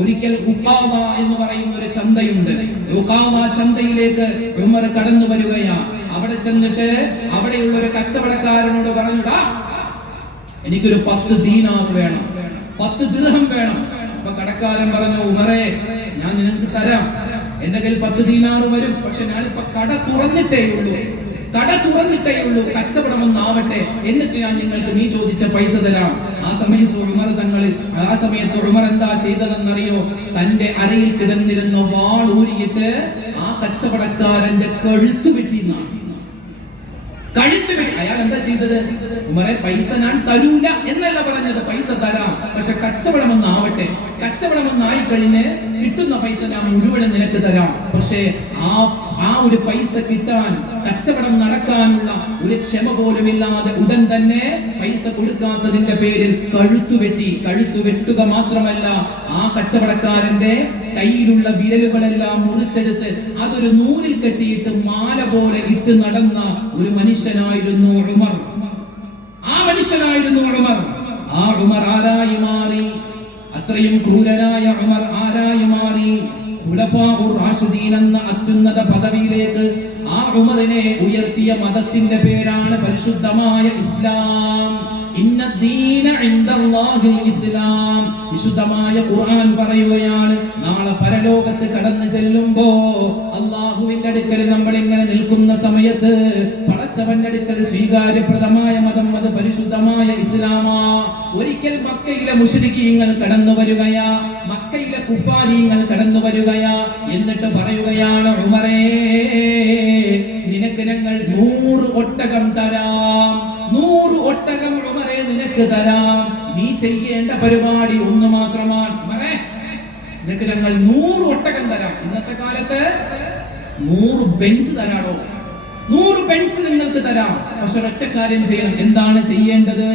ഒരിക്കൽ ഉഖാവ എന്ന് പറയുന്ന ഒരു ചന്തയുണ്ട്. ഉഖാവ ചന്തയിലേക്ക് ഉമർ കടന്നു വരികയാണ്. അവിടെ ചെന്നിട്ട് അവിടെയുള്ള ഒരു കച്ചവടക്കാരനോട് പറഞ്ഞുടാ, എനിക്കൊരു 10 ദീനാർ വേണം, 10 ദിർഹം വേണം. അപ്പൊ കടക്കാരൻ പറഞ്ഞു, ഉമറേ, ഞാൻ നിനക്ക് തരാം, എന്റെ കയ്യിൽ 10 ദീനാർ വരും. പക്ഷെ ഞാനിപ്പോ കട തുറന്നിട്ടേ ഉള്ളൂ, കച്ചവടം ഒന്നാവട്ടെ, എന്നിട്ട് ഞാൻ നിങ്ങൾക്ക് നീ ചോദിച്ച പൈസ തരാം. ആ സമയത്ത് ഉമർ എന്താ ചെയ്തതെന്നറിയോ? തന്റെ അരയിൽ കിടന്നിരുന്ന വാൾ ഊരിയിട്ട് ആ കച്ചവടക്കാരന്റെ കഴുത്ത് വെട്ടി. അയാൾ എന്താ ചെയ്തത്? ഉമറെ, പൈസ ഞാൻ തരൂല എന്നല്ല പറഞ്ഞത്, പൈസ തരാം, പക്ഷെ കച്ചവടം ഒന്നാവട്ടെ, കച്ചവടം ഒന്നായി കഴിഞ്ഞ് കിട്ടുന്ന പൈസ ഞാൻ മുഴുവൻ നിനക്ക് തരാം. പക്ഷേ ആ ഒരു പൈസ കിട്ടാൻ, കച്ചവടം നടക്കാനുള്ള ഒരു ക്ഷമ പോലും ഇല്ലാതെ ഉടൻ തന്നെ പൈസ കൊടുക്കാത്തതിന്റെ പേരിൽ കഴുത്തു വെട്ടുക മാത്രമല്ല, ആ കച്ചവടക്കാരന്റെ കയ്യിലുള്ള വിരലുകളെല്ലാം മുറിച്ചെടുത്ത് അതൊരു നൂലിൽ കെട്ടിയിട്ട് മാല പോലെ ഇട്ട് നടന്ന ഒരു മനുഷ്യനായിരുന്നു ഉമർ. ആ ഉമർ ആരായി മാറി? അത്രയും ക്രൂരനായ ഉമർ ആരായി മാറി? ഖുലഫാഉർ റാഷിദീൻ എന്ന അത്യുന്നത പദവിയിലേക്ക് ആ ഉമറിനെ ഉയർത്തിയ മതത്തിന്റെ പേരാണ് പരിശുദ്ധമായ ഇസ്ലാം. ഇന്നദ്ദീന ഇൻദല്ലാഹിൽ ഇസ്ലാം. വിശുദ്ധമായ ഖുർആൻ പറയുകയാണ്, നാളെ പരലോകത്ത് കടന്നു ചെല്ലുമ്പോ അല്ലാഹുവിന്റെ അടുക്കൽ നമ്മൾ ഇങ്ങനെ നിൽക്കുന്ന സമയത്ത് പടച്ചവന്റെ അടുക്കൽ സ്വീകാര്യപ്രദമായ മതം അത് പരിശുദ്ധമായ ഇസ്ലാമാ. ഒരിക്കൽ മക്കയിലെ മുശ്രിക്കീങ്ങൾ കടന്നു വരികയാ, മക്കയിലെ കുഫാരീങ്ങൾ കടന്നു വരികയാ. എന്നിട്ട് പറയുകയാണ്, ഉമറേ, നിനക്ക് ഞങ്ങൾ 100 ഒട്ടകം തരാം, 100 ഒട്ടകം ഉമറേ നിനക്ക് തരാം. നീ ചെയ്യേണ്ട പരിപാടി ഒന്ന് മാത്രമാണ്, ഉമറേ, നിനക്ക് ഞങ്ങൾ 100 ഒട്ടകം തരാം. ഇന്നത്തെ കാലത്ത് 100 ബെൻസ് തരാടോ, 100 ബെൻസ് നിങ്ങൾക്ക് തരാം. പക്ഷെ ഒറ്റ കാര്യം ചെയ്യണം. എന്താണ് ചെയ്യേണ്ടത്?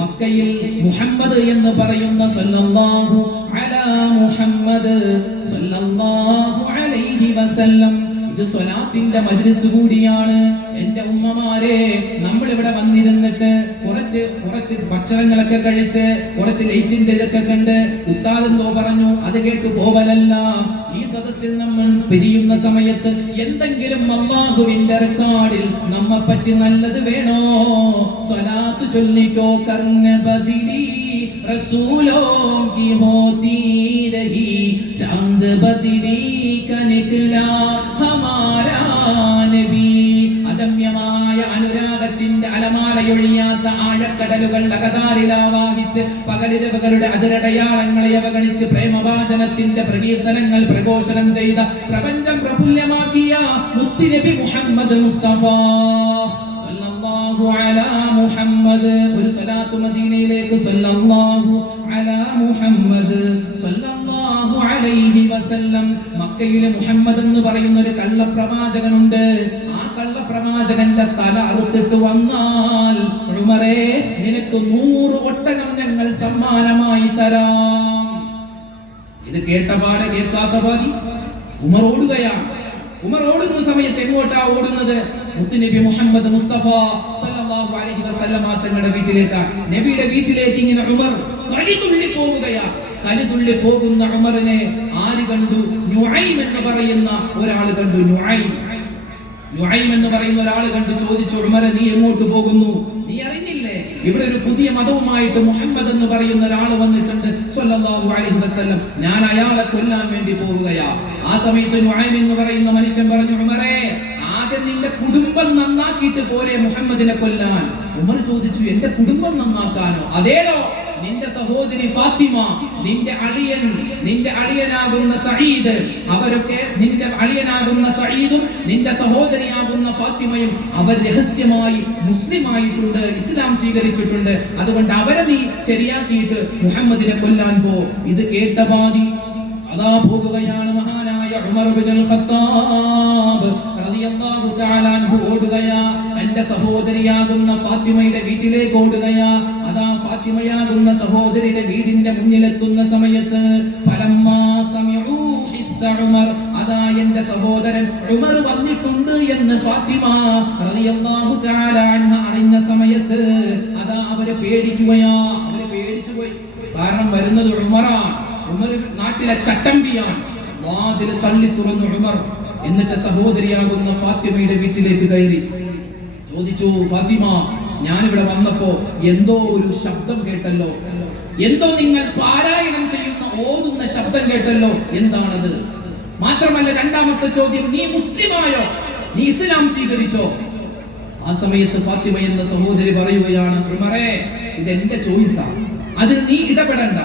മക്കയിൽ മുഹമ്മദ് എന്ന് പറയുന്ന സല്ലല്ലാഹു അലാ മുഹമ്മദ് സല്ലല്ലാഹു അലൈഹി വസല്ലം, ഇത് സ്വലാത്തിന്റെ മജ്ലിസ് കൂടിയാണ്. എന്റെ ഉമ്മമാരെ, നമ്മൾ ഇവിടെ വന്നിരുന്നിട്ട് കുറച്ച് ഭക്ഷണങ്ങളൊക്കെ കഴിച്ച് കുറച്ച് ലൈറ്റിന്റെ ഇതൊക്കെ കണ്ട് ഉസ്താദ് എന്തോ പറഞ്ഞു അത് കേട്ട് പോവലല്ല. ഈ സദസ്സിൽ നമ്മൾ പിരിയുന്ന സമയത്ത് എന്തെങ്കിലും അല്ലാഹുവിന്റെ റെക്കോർഡിൽ നമ്മെ പറ്റി നല്ലത് വേണോ? സ്വലാത്ത് ചൊല്ലിക്കോ. കർന ബദലി റസൂലോം കി ഹോതി രഹി, ചാന്ദ് ബദലി കനിക്ലാ ഹമാരാ നബി. അദമ്യമായ അനുരാഗത്തിന്റെ അലമാലയൊഴിയാത്ത ആഴക്കടലുകൾ അകതാരിലാവാഹിച്ച് പകലിരവുകളുടെ അതിരടയാളങ്ങളെ അവഗണിച്ച് പ്രേമവാചനത്തിന്റെ പ്രകീർത്തനങ്ങൾ പ്രഘോഷണം ചെയ്ത പ്രപഞ്ചം പ്രഫുല്ലമാക്കിയ മുത്തുനബി മുഹമ്മദ് മുസ്തഫ സല്ലല്ലാഹു അലാ മുഹമ്മദ്. ഒരു സ്വലാത്ത് മദീനയിലേക്ക് സല്ലല്ലാഹു അലാ മുഹമ്മദ് സല്ലല്ലാഹു അലൈഹി വസല്ലം. മക്കയിലെ മുഹമ്മദ് എന്ന് പറയുന്ന ഒരു കള്ളപ്രവാചകനുണ്ട്. ആ കള്ളപ്രവാചകന്റെ തല അറുത്തിട്ട് വന്നാൽ, ഉമറേ, നിനക്ക് 100 ഒട്ടകം ഞങ്ങൾ സമ്മാനമായി തരാം. ഇത് കേട്ട പാടെ കേൾക്കാത്ത പാതി ഉമർ ഓടുകയാണ്. ഉമർ ഓടുന്ന സമയത്ത് എങ്ങോട്ടാ ഓടുന്നത്? മുത്തുനബി മുഹമ്മദ് മുസ്തഫ സല്ലല്ലാഹു അലൈഹി വസല്ലമ തങ്ങളുടെ വീട്ടിലേക്കാണ്. നബിയുടെ വീട്ടിലേക്ക് ഇങ്ങനെ ഉമർ കലിതുള്ളി പോവുകയാണ്. കലിതുള്ളി പോകുന്ന ഉമറിനെ ആര് കണ്ടു? നുഐം എന്ന് പറയുന്ന ഒരാൾ കണ്ടു. നുഐം എന്ന് പറയുന്ന ഒരാൾ കണ്ടു. ചോദിച്ചു, ഉമറെ, നീ എങ്ങോട്ട് പോകുന്നു? നീ അറിഞ്ഞില്ലേ ഇവിടെ ഒരു പുതിയ മതവുമായിട്ട് മുഹമ്മദ് എന്ന് പറയുന്ന ഒരാൾ വന്നിട്ടുണ്ട് സല്ലല്ലാഹു അലൈഹി വസല്ലം. ഞാൻ അയാളെ കൊല്ലാൻ വേണ്ടി പോവുകയാ. ആ സമയത്ത് നുഐം എന്ന് പറയുന്ന മനുഷ്യൻ പറഞ്ഞു, ഉമറെ, ആദ്യം നിന്റെ കുടുംബം നന്നാക്കിയിട്ട് പോരെ മുഹമ്മദിനെ കൊല്ലാൻ. ഉമർ ചോദിച്ചു, എന്റെ കുടുംബം നന്നാക്കാനോ? അതേടോ, നിന്റെ സഹോദരി ഫാത്തിമ, നിന്റെ അളിയനാകുന്ന സഈദ്, അവരൊക്കെ നിന്റെ അളിയനാകുന്ന സഈദും നിന്റെ സഹോദരിയാകുന്ന ഫാത്തിമയും അവർ രഹസ്യമായി മുസ്ലിമായിട്ടുണ്ട്, ഇസ്ലാം സ്വീകരിച്ചിട്ടുണ്ട്. അതുകൊണ്ട് അവരെ നീ ശരിയാക്കിയിട്ട് മുഹമ്മദിനെ കൊല്ലാൻ പോ. ഇത് കേട്ട പാതി അതാ പോകുകയാണ് മഹാനായ ഉമർ ഇബ്നുൽ ഖത്താബ് റളിയല്ലാഹു തആല അൻഹു ഓടുകയാ. തന്റെ സഹോദരിയാകുന്ന ഫാത്തിമയുടെ വീട്ടിലേക്ക് ഓടുകയാ. അതാ ഫാത്തിമയാകുന്ന സഹോദരിയുടെ വീടിന്റെ മുന്നിലെത്തുന്ന സമയത്ത് ഫലമ്മാ സമിഉ ഹിസ്സ ഉമർ, അതാ എന്റെ സഹോദരൻ ഉമർ വന്നിട്ടുണ്ട് എന്ന് ഫാത്തിമ റളിയല്ലാഹു തആല അൻഹ അറിഞ്ഞ സമയത്ത് അതാ അവരെ പേടിക്കുകയാ. അവരെ പേടിച്ചു പോയി. കാരണം വരുന്നത് ഉമറാണ്. ഉമർ നാട്ടിലെ ചട്ടമ്പിയാണ്. വാതിൽ തള്ളി തുറന്നു ഉമർ. എന്നിട്ട് സഹോദരിയാകുന്ന ഫാത്തിമയുടെ വീട്ടിലേക്ക് കയറി. ചോദിച്ചു, ഫാത്തിമ, ഞാനിവിടെ വന്നപ്പോ എന്തോ ഒരു ശബ്ദം കേട്ടല്ലോ, എന്തോ നിങ്ങൾ പാരായണം ചെയ്യുന്ന ഓതുന്ന ശബ്ദം കേട്ടല്ലോ, എന്താണത്? മാത്രമല്ല, രണ്ടാമത്തെ ചോദ്യം, നീ മുസ്ലിമായോ? നീ ഇസ്ലാം സ്വീകരിച്ചോ? ആ സമയത്ത് ഫാത്തിമ എന്ന സഹോദരി പറയുകയാണ്, ഉമറേ, ഇത് എന്റെ ചോയ്സാണ്, അതിൽ നീ ഇടപെടണ്ട,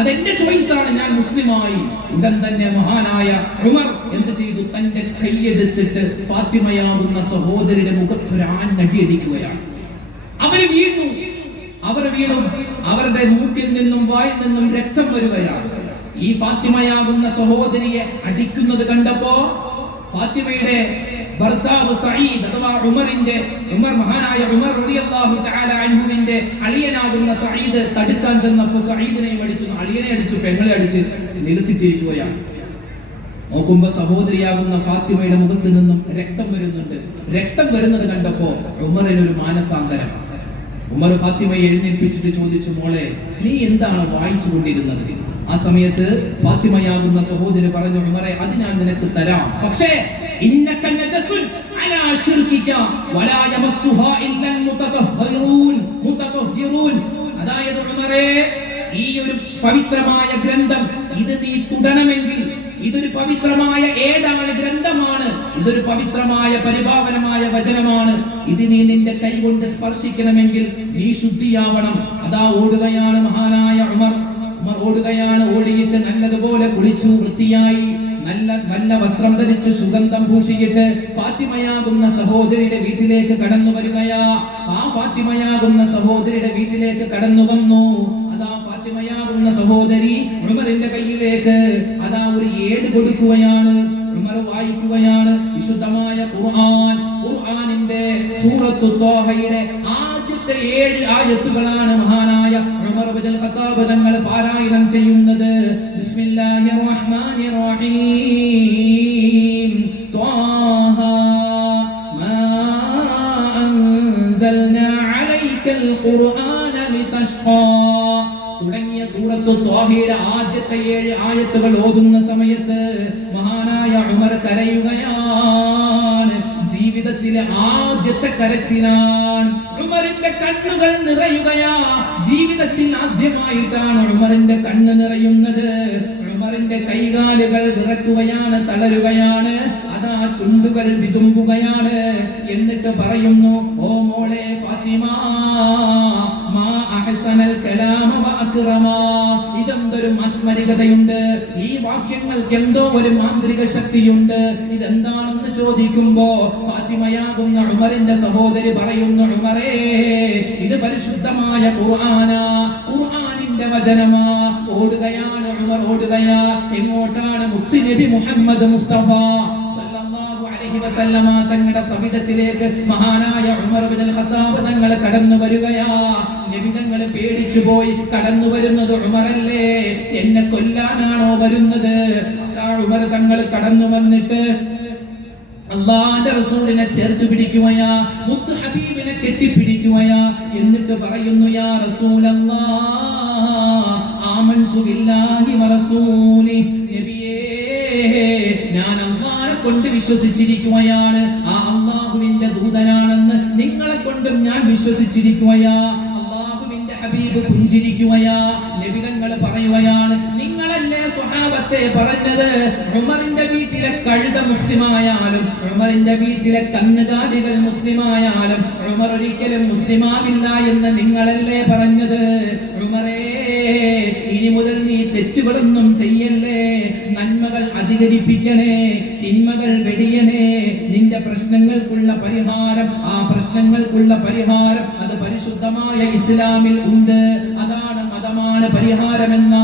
അതെന്റെ ചോയ്സാണ്, ഞാൻ മുസ്ലിമായി. ഉടൻ തന്നെ മഹാനായ ഉമർ എന്ത് ചെയ്തു? തന്റെ കൈയെടുത്തിട്ട് ഫാത്തിമയാകുന്ന സഹോദരിയുടെ മുഖത്തൊരാഞ്ഞടിക്കുകയാണ്. അവർ വീണു. അവരുടെ മൂക്കിൽ നിന്നും വായിൽ നിന്നും രക്തം വരികയാണ്. ഈ ഫാത്തിമയാകുന്ന സഹോദരിയെ അടിക്കുന്നത് കണ്ടപ്പോ ഫാത്തിമയുടെ ഭർത്താവ് സഈദ് അഥവാ മഹാനായ ഉമർ റളിയല്ലാഹു തആല അൻഹുവിന്റെ അളിയനാകുന്ന സഈദ് തടുക്കാൻ ചെന്നപ്പോൾ സഈദിനെയും അടിച്ചു, അളിയനെ അടിച്ചു, പെങ്ങളെ അടിച്ച് നിലത്തിട്ടിരിക്കുകയാണ്. നോക്കുമ്പോ സഹോദരിയാകുന്ന ഫാത്തിമയുടെ മുഖത്ത് നിന്നും രക്തം വരുന്നുണ്ട്. രക്തം വരുന്നത് കണ്ടപ്പോ ഉമറിനൊരു മാനസാന്തരം. ഉമർ ഫാത്തിമയെ എഴുന്നേൽപ്പിച്ചിട്ട് ചോദിച്ചു, മോളെ, നീ എന്താണ് വായിച്ചു കൊണ്ടിരുന്നത്? ആ സമയത്ത് ഫാത്തിമയാകുന്ന സഹോദരി പറഞ്ഞു, ഉമറെ, അത് ഞാൻ നിനക്ക് തരാം, പക്ഷേ ഇന്നക നജസുൻ അലാ ശിർകിക വലാ യമസ്സുഹാ ഇല്ലൽ മുതതഹ്ഹിറൂൻ. അതായത് ഉമറെ, ഈ ഒരു പവിത്രമായ ഗ്രന്ഥം ഇത് നീ തുടണമെങ്കിൽ, ഇതൊരു പവിത്രമായ ഏടാണ്, ഗ്രന്ഥമാണ്, ഇതൊരു പവിത്രമായ പരിപാവനമായ വചനമാണ്. ഇത് നീ നിന്റെ കൈ കൊണ്ട് സ്പർശിക്കണമെങ്കിൽ നീ ശുദ്ധിയാവണം. അതാ ഓടുകയാണ് മഹാനായ ഉമർ ഓടുകയാണ്. ഓടിയിട്ട് നല്ലതുപോലെ കുളിച്ചു വൃത്തിയായി നല്ല വസ്ത്രം ധരിച്ച് സുഗന്ധം പൂശിയിട്ട് ഫാത്തിമയാകുന്ന സഹോദരിയുടെ വീട്ടിലേക്ക് കടന്നു വരികയാ. ആ ഫാത്തിമയാകുന്ന സഹോദരിയുടെ വീട്ടിലേക്ക് കടന്നു വന്നു. അതാ ഫാത്തിമയാകുന്ന സഹോദരി ഉമറിന്റെ കയ്യിലേക്ക് അതാ ഒരു ഏട് കൊടുക്കുകയാണ്. ഉമർ വായിക്കുകയാണ് വിശുദ്ധമായ ഖുർആനിന്റെ സൂറത്തു ത്വാഹയുടെ ആദ്യത്തെ 7 ആയത്തുകളാണ് മഹാനായ ഉമർ ഇബ്നുൽ ഖത്താബ് തങ്ങൾ പാരായണം ചെയ്യുന്നത്. ബിസ്മില്ലാഹിർ റഹ്മാനിർ റഹീം. ത്വാഹ മാ അൻസൽനാ അലൈക്കൽ ഖുർആന ലിതഷ്ഖാ തുടങ്ങിയ സൂറത്തു ത്വാഹയുടെ ആദ്യത്തെ 7 ആയത്തുകൾ ഓതുന്ന സമയത്ത് മഹാനായ ഉമർ കരയുകയാണ്. ജീവിതത്തിലെ ആദ്യത്തെ കരച്ചിലാണ്. ഉമറിന്റെ കണ്ണുകൾ നിറയുകയാ. ജീവിതത്തിൽ ആദ്യമായിട്ടാണ് ഉമറിന്റെ കണ്ണ് നിറയുന്നത്. ഉമറിന്റെ കൈകാലുകൾ വിറക്കുകയാണ്, തളരുകയാണ്. അതാ ചുണ്ടുകൾ വിതുമ്പുകയാണ്. എന്നിട്ട് പറയുന്നു, ഓ മോളെ ഫാത്തിമ, മാ അഹ്സനൽ കലാമ വ അക്റമാ. ഇതെന്തൊരു മാസ്മരികതയുണ്ട്, ഈ വാക്യങ്ങൾക്ക് എന്തോ ഒരു മാന്ത്രിക ശക്തിയുണ്ട്. ഇതെന്താണെന്ന് ചോദിക്കുമ്പോ ഫാത്തിമയാകുന്ന ഉമറിന്റെ സഹോദരി പറയുന്നു, ഉമറേ, ഇത് പരിശുദ്ധമായ ഖുർആനാ, ഖുർആനിന്റെ വചനമാ. ഓടുകയാണ് ഉമർ, ഓടുകയാ. എങ്ങോട്ടാണ്? മുത്തുനബി മുഹമ്മദ് മുസ്തഫ അലൈഹി വസല്ലമ തങ്ങളുടെ സവിധത്തിലേക്ക് മഹാനായ ഉമർ ഇബ്നുൽ ഖത്താബ് തങ്ങൾ കടന്നു വരികയാ. നബി തങ്ങൾ പേടിച്ചു പോയി. കടന്നു വരുന്നത് ഉമറല്ലേ, എന്നെ കൊല്ലാനാണോ വരുന്നത്? ഉമർ തങ്ങൾ കടന്നു വന്നിട്ട് അല്ലാഹുവിന്റെ റസൂലിനെ ചേർത്ത് പിടിക്കുകയാ, മുത്ത് ഹബീബിനെ കെട്ടിപ്പിടിക്കുകയാ. എന്നിട്ട് പറയുന്നു, യാ റസൂലല്ലാഹ് ആമൻതു ബില്ലാഹി വറസൂലി, നബിയേ ഞാൻ അല്ലാഹുവിനെ കൊണ്ട് വിശ്വസിച്ചിരിക്കുകയാണ്, ആ അല്ലാഹുവിന്റെ ദൂതനാണെന്ന് നിങ്ങളെ കൊണ്ടും ഞാൻ വിശ്വസിച്ചിരിക്കുകയാ. അല്ലാഹുവിന്റെ ഹബീബ് പുഞ്ചിരിക്കുകയാ. നബി തങ്ങൾ പറയുകയാണ്, നിങ്ങളല്ലേ സ്വഹാബത്തെ പറഞ്ഞത് ഉമറിന്റെ വീട്ടിലെ കഴുത മുസ്ലിമായാലും ഉമറിന്റെ വീട്ടിലെ കന്നുകാലികൾ മുസ്ലിമായാലും ഉമർ ഒരിക്കലും മുസ്ലിമാവില്ല എന്ന് നിങ്ങളല്ലേ പറഞ്ഞത്? ഉമറേ, ഇനി മുതൽ നീ തെറ്റുകളൊന്നും ചെയ്യല്ലേ, നന്മകൾ അധികരിപ്പിക്കണേ, തിന്മകൾ വെടിയണേ. നിന്റെ പ്രശ്നങ്ങൾക്കുള്ള പരിഹാരം, ആ പ്രശ്നങ്ങൾക്കുള്ള പരിഹാരം അത് പരിശുദ്ധമായ ഇസ്ലാമിൽ ഉണ്ട്. അതാണ് മതമാണ് പരിഹാരമെന്ന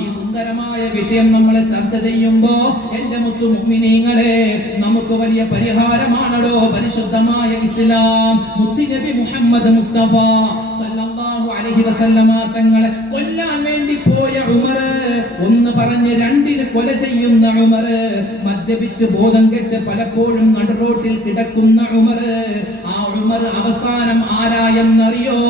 ഈ സുന്ദരമായ വിഷയം നമ്മൾ ചർച്ച ചെയ്യുമ്പോ എന്റെ മുത്തു മുഅ്മിനീങ്ങളെ, നമുക്ക് വലിയ പരിഹാരമാണല്ലോ പരിശുദ്ധമായ ഇസ്ലാം. മുത്തുനബി മുഹമ്മദ് മുസ്തഫ സല്ലല്ലാഹു അലൈഹി വസല്ലമ തങ്ങളെ കൊല്ലാൻ വേണ്ടി പോയ ഉമർ, ഒന്ന് പറഞ്ഞ് രണ്ടിന് കൊല ചെയ്യുന്ന ഉമർ, മദ്യപിച്ച് ബോധം കെട്ട് പലപ്പോഴും നടുറോട്ടിൽ കിടക്കുന്ന ഉമർ, ആ ഉമർ അവസാനം ആരായെന്നറിയോ?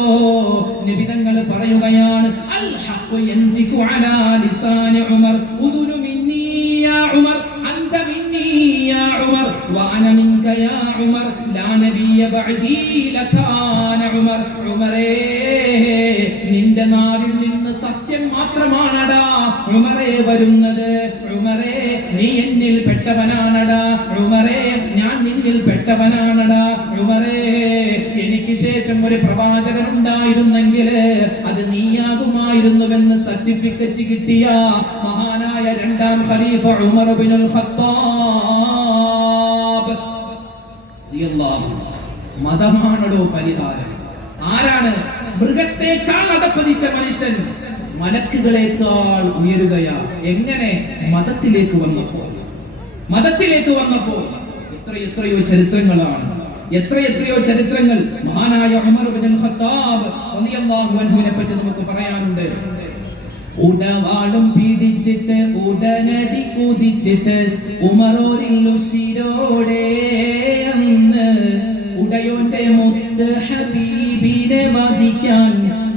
നബി തങ്ങൾ പറയുകയാണ്, അൽ ഹഖ് യൻതിഖു അലാ ലിസാനി ഉമർ ഉദുനു മിന്നി യാ ഉമർ അൻത മിന്നി യാ ഉമർ വഅന മിൻക യാ ഉമർ ലാ നബിയ ബഅദി ലകാന ഉമർ. ഉമറേ, നിന്റെ നാവിൽ നിന്ന് സത്യം മാത്രമാണടാ ഉമറേ വരുന്നത്. ഉമറേ, നീ എന്നിൽ പെട്ടവനാണടാ. ഉമറേ, ഞാൻ നിന്നിൽ പെട്ടവനാണടാ. ഉമറേ, എനിക്ക് ശേഷം ഒരു പ്രവാചകൻ ഉണ്ടായിരുന്നെങ്കിൽ അത് നീയാകുമായിരുന്നുവെന്ന് സർട്ടിഫിക്കറ്റ് കിട്ടിയ മഹാനായ രണ്ടാം ഖലീഫ ഉമർ ഇബ്നുൽ ഖത്താബ് റളിയല്ലാഹു അൻഹു. മതമാണോ പരിഹാരം? ആരാണ് മൃഗത്തെക്കാൾ അതപ്പതിച്ച മനുഷ്യൻ മലക്കുകളെക്കാൾ ഉയരുകയാ? എങ്ങനെ? മതത്തിലേക്ക് വന്നപ്പോൾ എത്രയോ ചരിത്രങ്ങളാണ്, എത്രയോ ചരിത്രങ്ങൾ മഹാനായ ഉമർ ഇബ്നുൽ ഖത്താബ് റളിയല്ലാഹു അൻഹുവിനെ പറ്റി നമുക്ക് പറയാനുണ്ട്. ഉടവാളും പിടിച്ചിട്ട് ഉടനടി കുതിച്ചിട്ട് ഉമറോരിൽ ഉശിരോടെ അന്ന് ഉടയോന്റെ മുത്ത് ഹബീബിനെ വധിക്കാൻ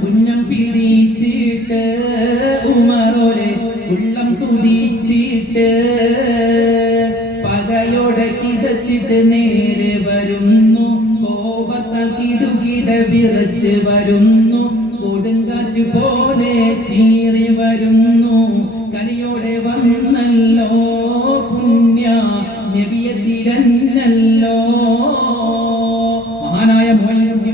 ഉന്നം പിടിച്ചിട്ട് ഉമറോരെ ഉള്ളം തുടിച്ചിട്ട് പകയോടെ കിതച്ചിട്ട് നേരെ വരുന്നു, കോപത്താൽ കിടുകിട വിറച്ച് വരുന്നു, കൊടുങ്കാറ്റ് പോലെ ചീറി വരുന്നു, കലിയോടെ വന്നല്ലോ പുണ്യ നബിയെ തിരഞ്ഞല്ലോ. മഹാനായ മൊയ്‌നുട്ടി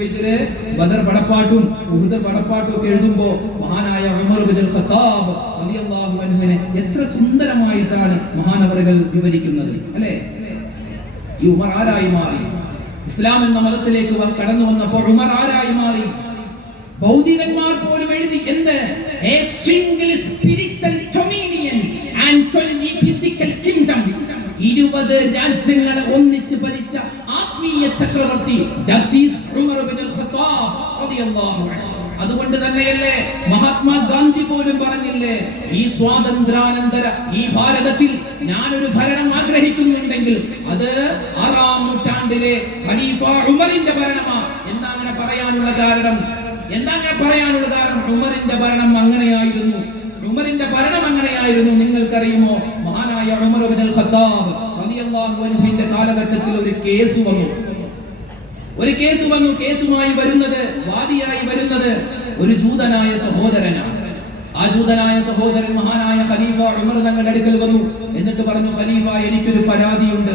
വൈദ്യര് ബദർ പടപ്പാട്ടും ഉഹുദ് പടപ്പാട്ടും ഒക്കെ എഴുതുമ്പോ മഹാനായ ഉമർ ഇബ്നുൽ ഖത്താബ് റളിയല്ലാഹു അൻഹുവിനെ എത്ര സുന്ദരമായിട്ടാണ് മഹാനവറുകൾ വിവരിക്കുന്നത്, അല്ലേ? ഈ ഉമർ ആരായി മാറി? ഇസ്ലാം എന്ന മതത്തിലേക്ക് കടന്നു വന്നപ്പോൾ ഉമർ ആരായി മാറി? ഭൗതികന്മാർ പോലും എഴുതി എന്ത്? A single spiritual dominion and 20 physical kingdoms. 20 രാജ്യങ്ങളെ ഒന്നിച്ച് ഭരിച്ച ആത്മീയ ചക്രവർത്തി, that is Umar Ibnul Khattab റളിയല്ലാഹു അൻഹു. അതുകൊണ്ട് തന്നെയല്ലേ മഹാത്മാഗാന്ധി പോലും പറഞ്ഞില്ലേ, ഈ സ്വാതന്ത്ര്യാനന്തര ഈ ഭാരതത്തിൽ ഞാനൊരു ഭരണം ആഗ്രഹിക്കുന്നുണ്ടെങ്കിൽ അത് 6-ാം നൂറ്റാണ്ടിലെ ഖലീഫ ഉമറിന്റെ ഭരണമാണ്. എന്താ അങ്ങനെ പറയാനുള്ള കാരണം? ഉമറിന്റെ ഭരണം അങ്ങനെയായിരുന്നു. നിങ്ങൾക്കറിയുമോ? മഹാനായ ഉമർ ഇബ്നുൽ ഖത്താബ് റളിയല്ലാഹു അൻഹുവിന്റെ കാലഘട്ടത്തിൽ ഒരു കേസ് വന്നു. കേസുമായി വരുന്നത്, വാദിയായി വരുന്നത് ഒരു ജൂതനായ സഹോദരനാണ്. ആ ജൂതനായ സഹോദരൻ മഹാനായ ഖലീഫ ഉമർ തങ്ങളുടെ അടുക്കൽ വന്നു. എന്നിട്ട് പറഞ്ഞു, ഖലീഫ, എനിക്കൊരു പരാതിയുണ്ട്.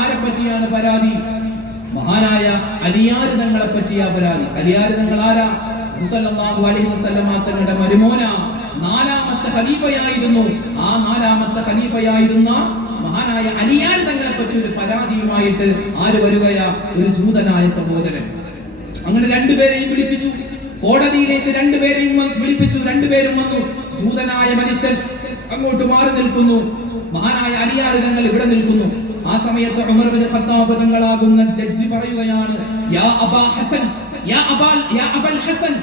ആരെ പറ്റിയാണ് പരാതി? മഹാനായ അലിയാർ തങ്ങളെ പറ്റിയാ പരാതി. അലിയാർ തങ്ങൾ ആരാ? സല്ലല്ലാഹു അലൈഹി വസല്ലമ തങ്ങളുടെ മരുമോനാ. 4-ാമത്തെ ഖലീഫയായിരുന്നു. ആ 4-ാമത്തെ ഖലീഫയായിരുന്ന മഹാനായ അലിയാർ തങ്ങളെ പറ്റി ഒരു പരാതിയുമായിട്ട് ആര് വരികയാ? ഒരു ജൂതനായ സഹോദരൻ. അങ്ങനെ രണ്ടുപേരെയും വിളിപ്പിച്ചു. കോടതിയിലേക്ക് രണ്ടുപേരെയും വിളിപ്പിച്ചു. രണ്ടുപേരും വന്നു. ജൂതനായ മനുഷ്യൻ അങ്ങോട്ട് മാറി നിൽക്കുന്നു. മഹാനായ അലിയാർ തങ്ങൾ ഇവിടെ നിൽക്കുന്നു. ആ സമയത്ത് ഉമർ ഇബ്നു ഖത്താബ് തങ്ങളാകുന്ന ജഡ്ജി പറയുകയാണ്, യാ അബാ ഹസൻ, യാ അബൽ ഹസൻ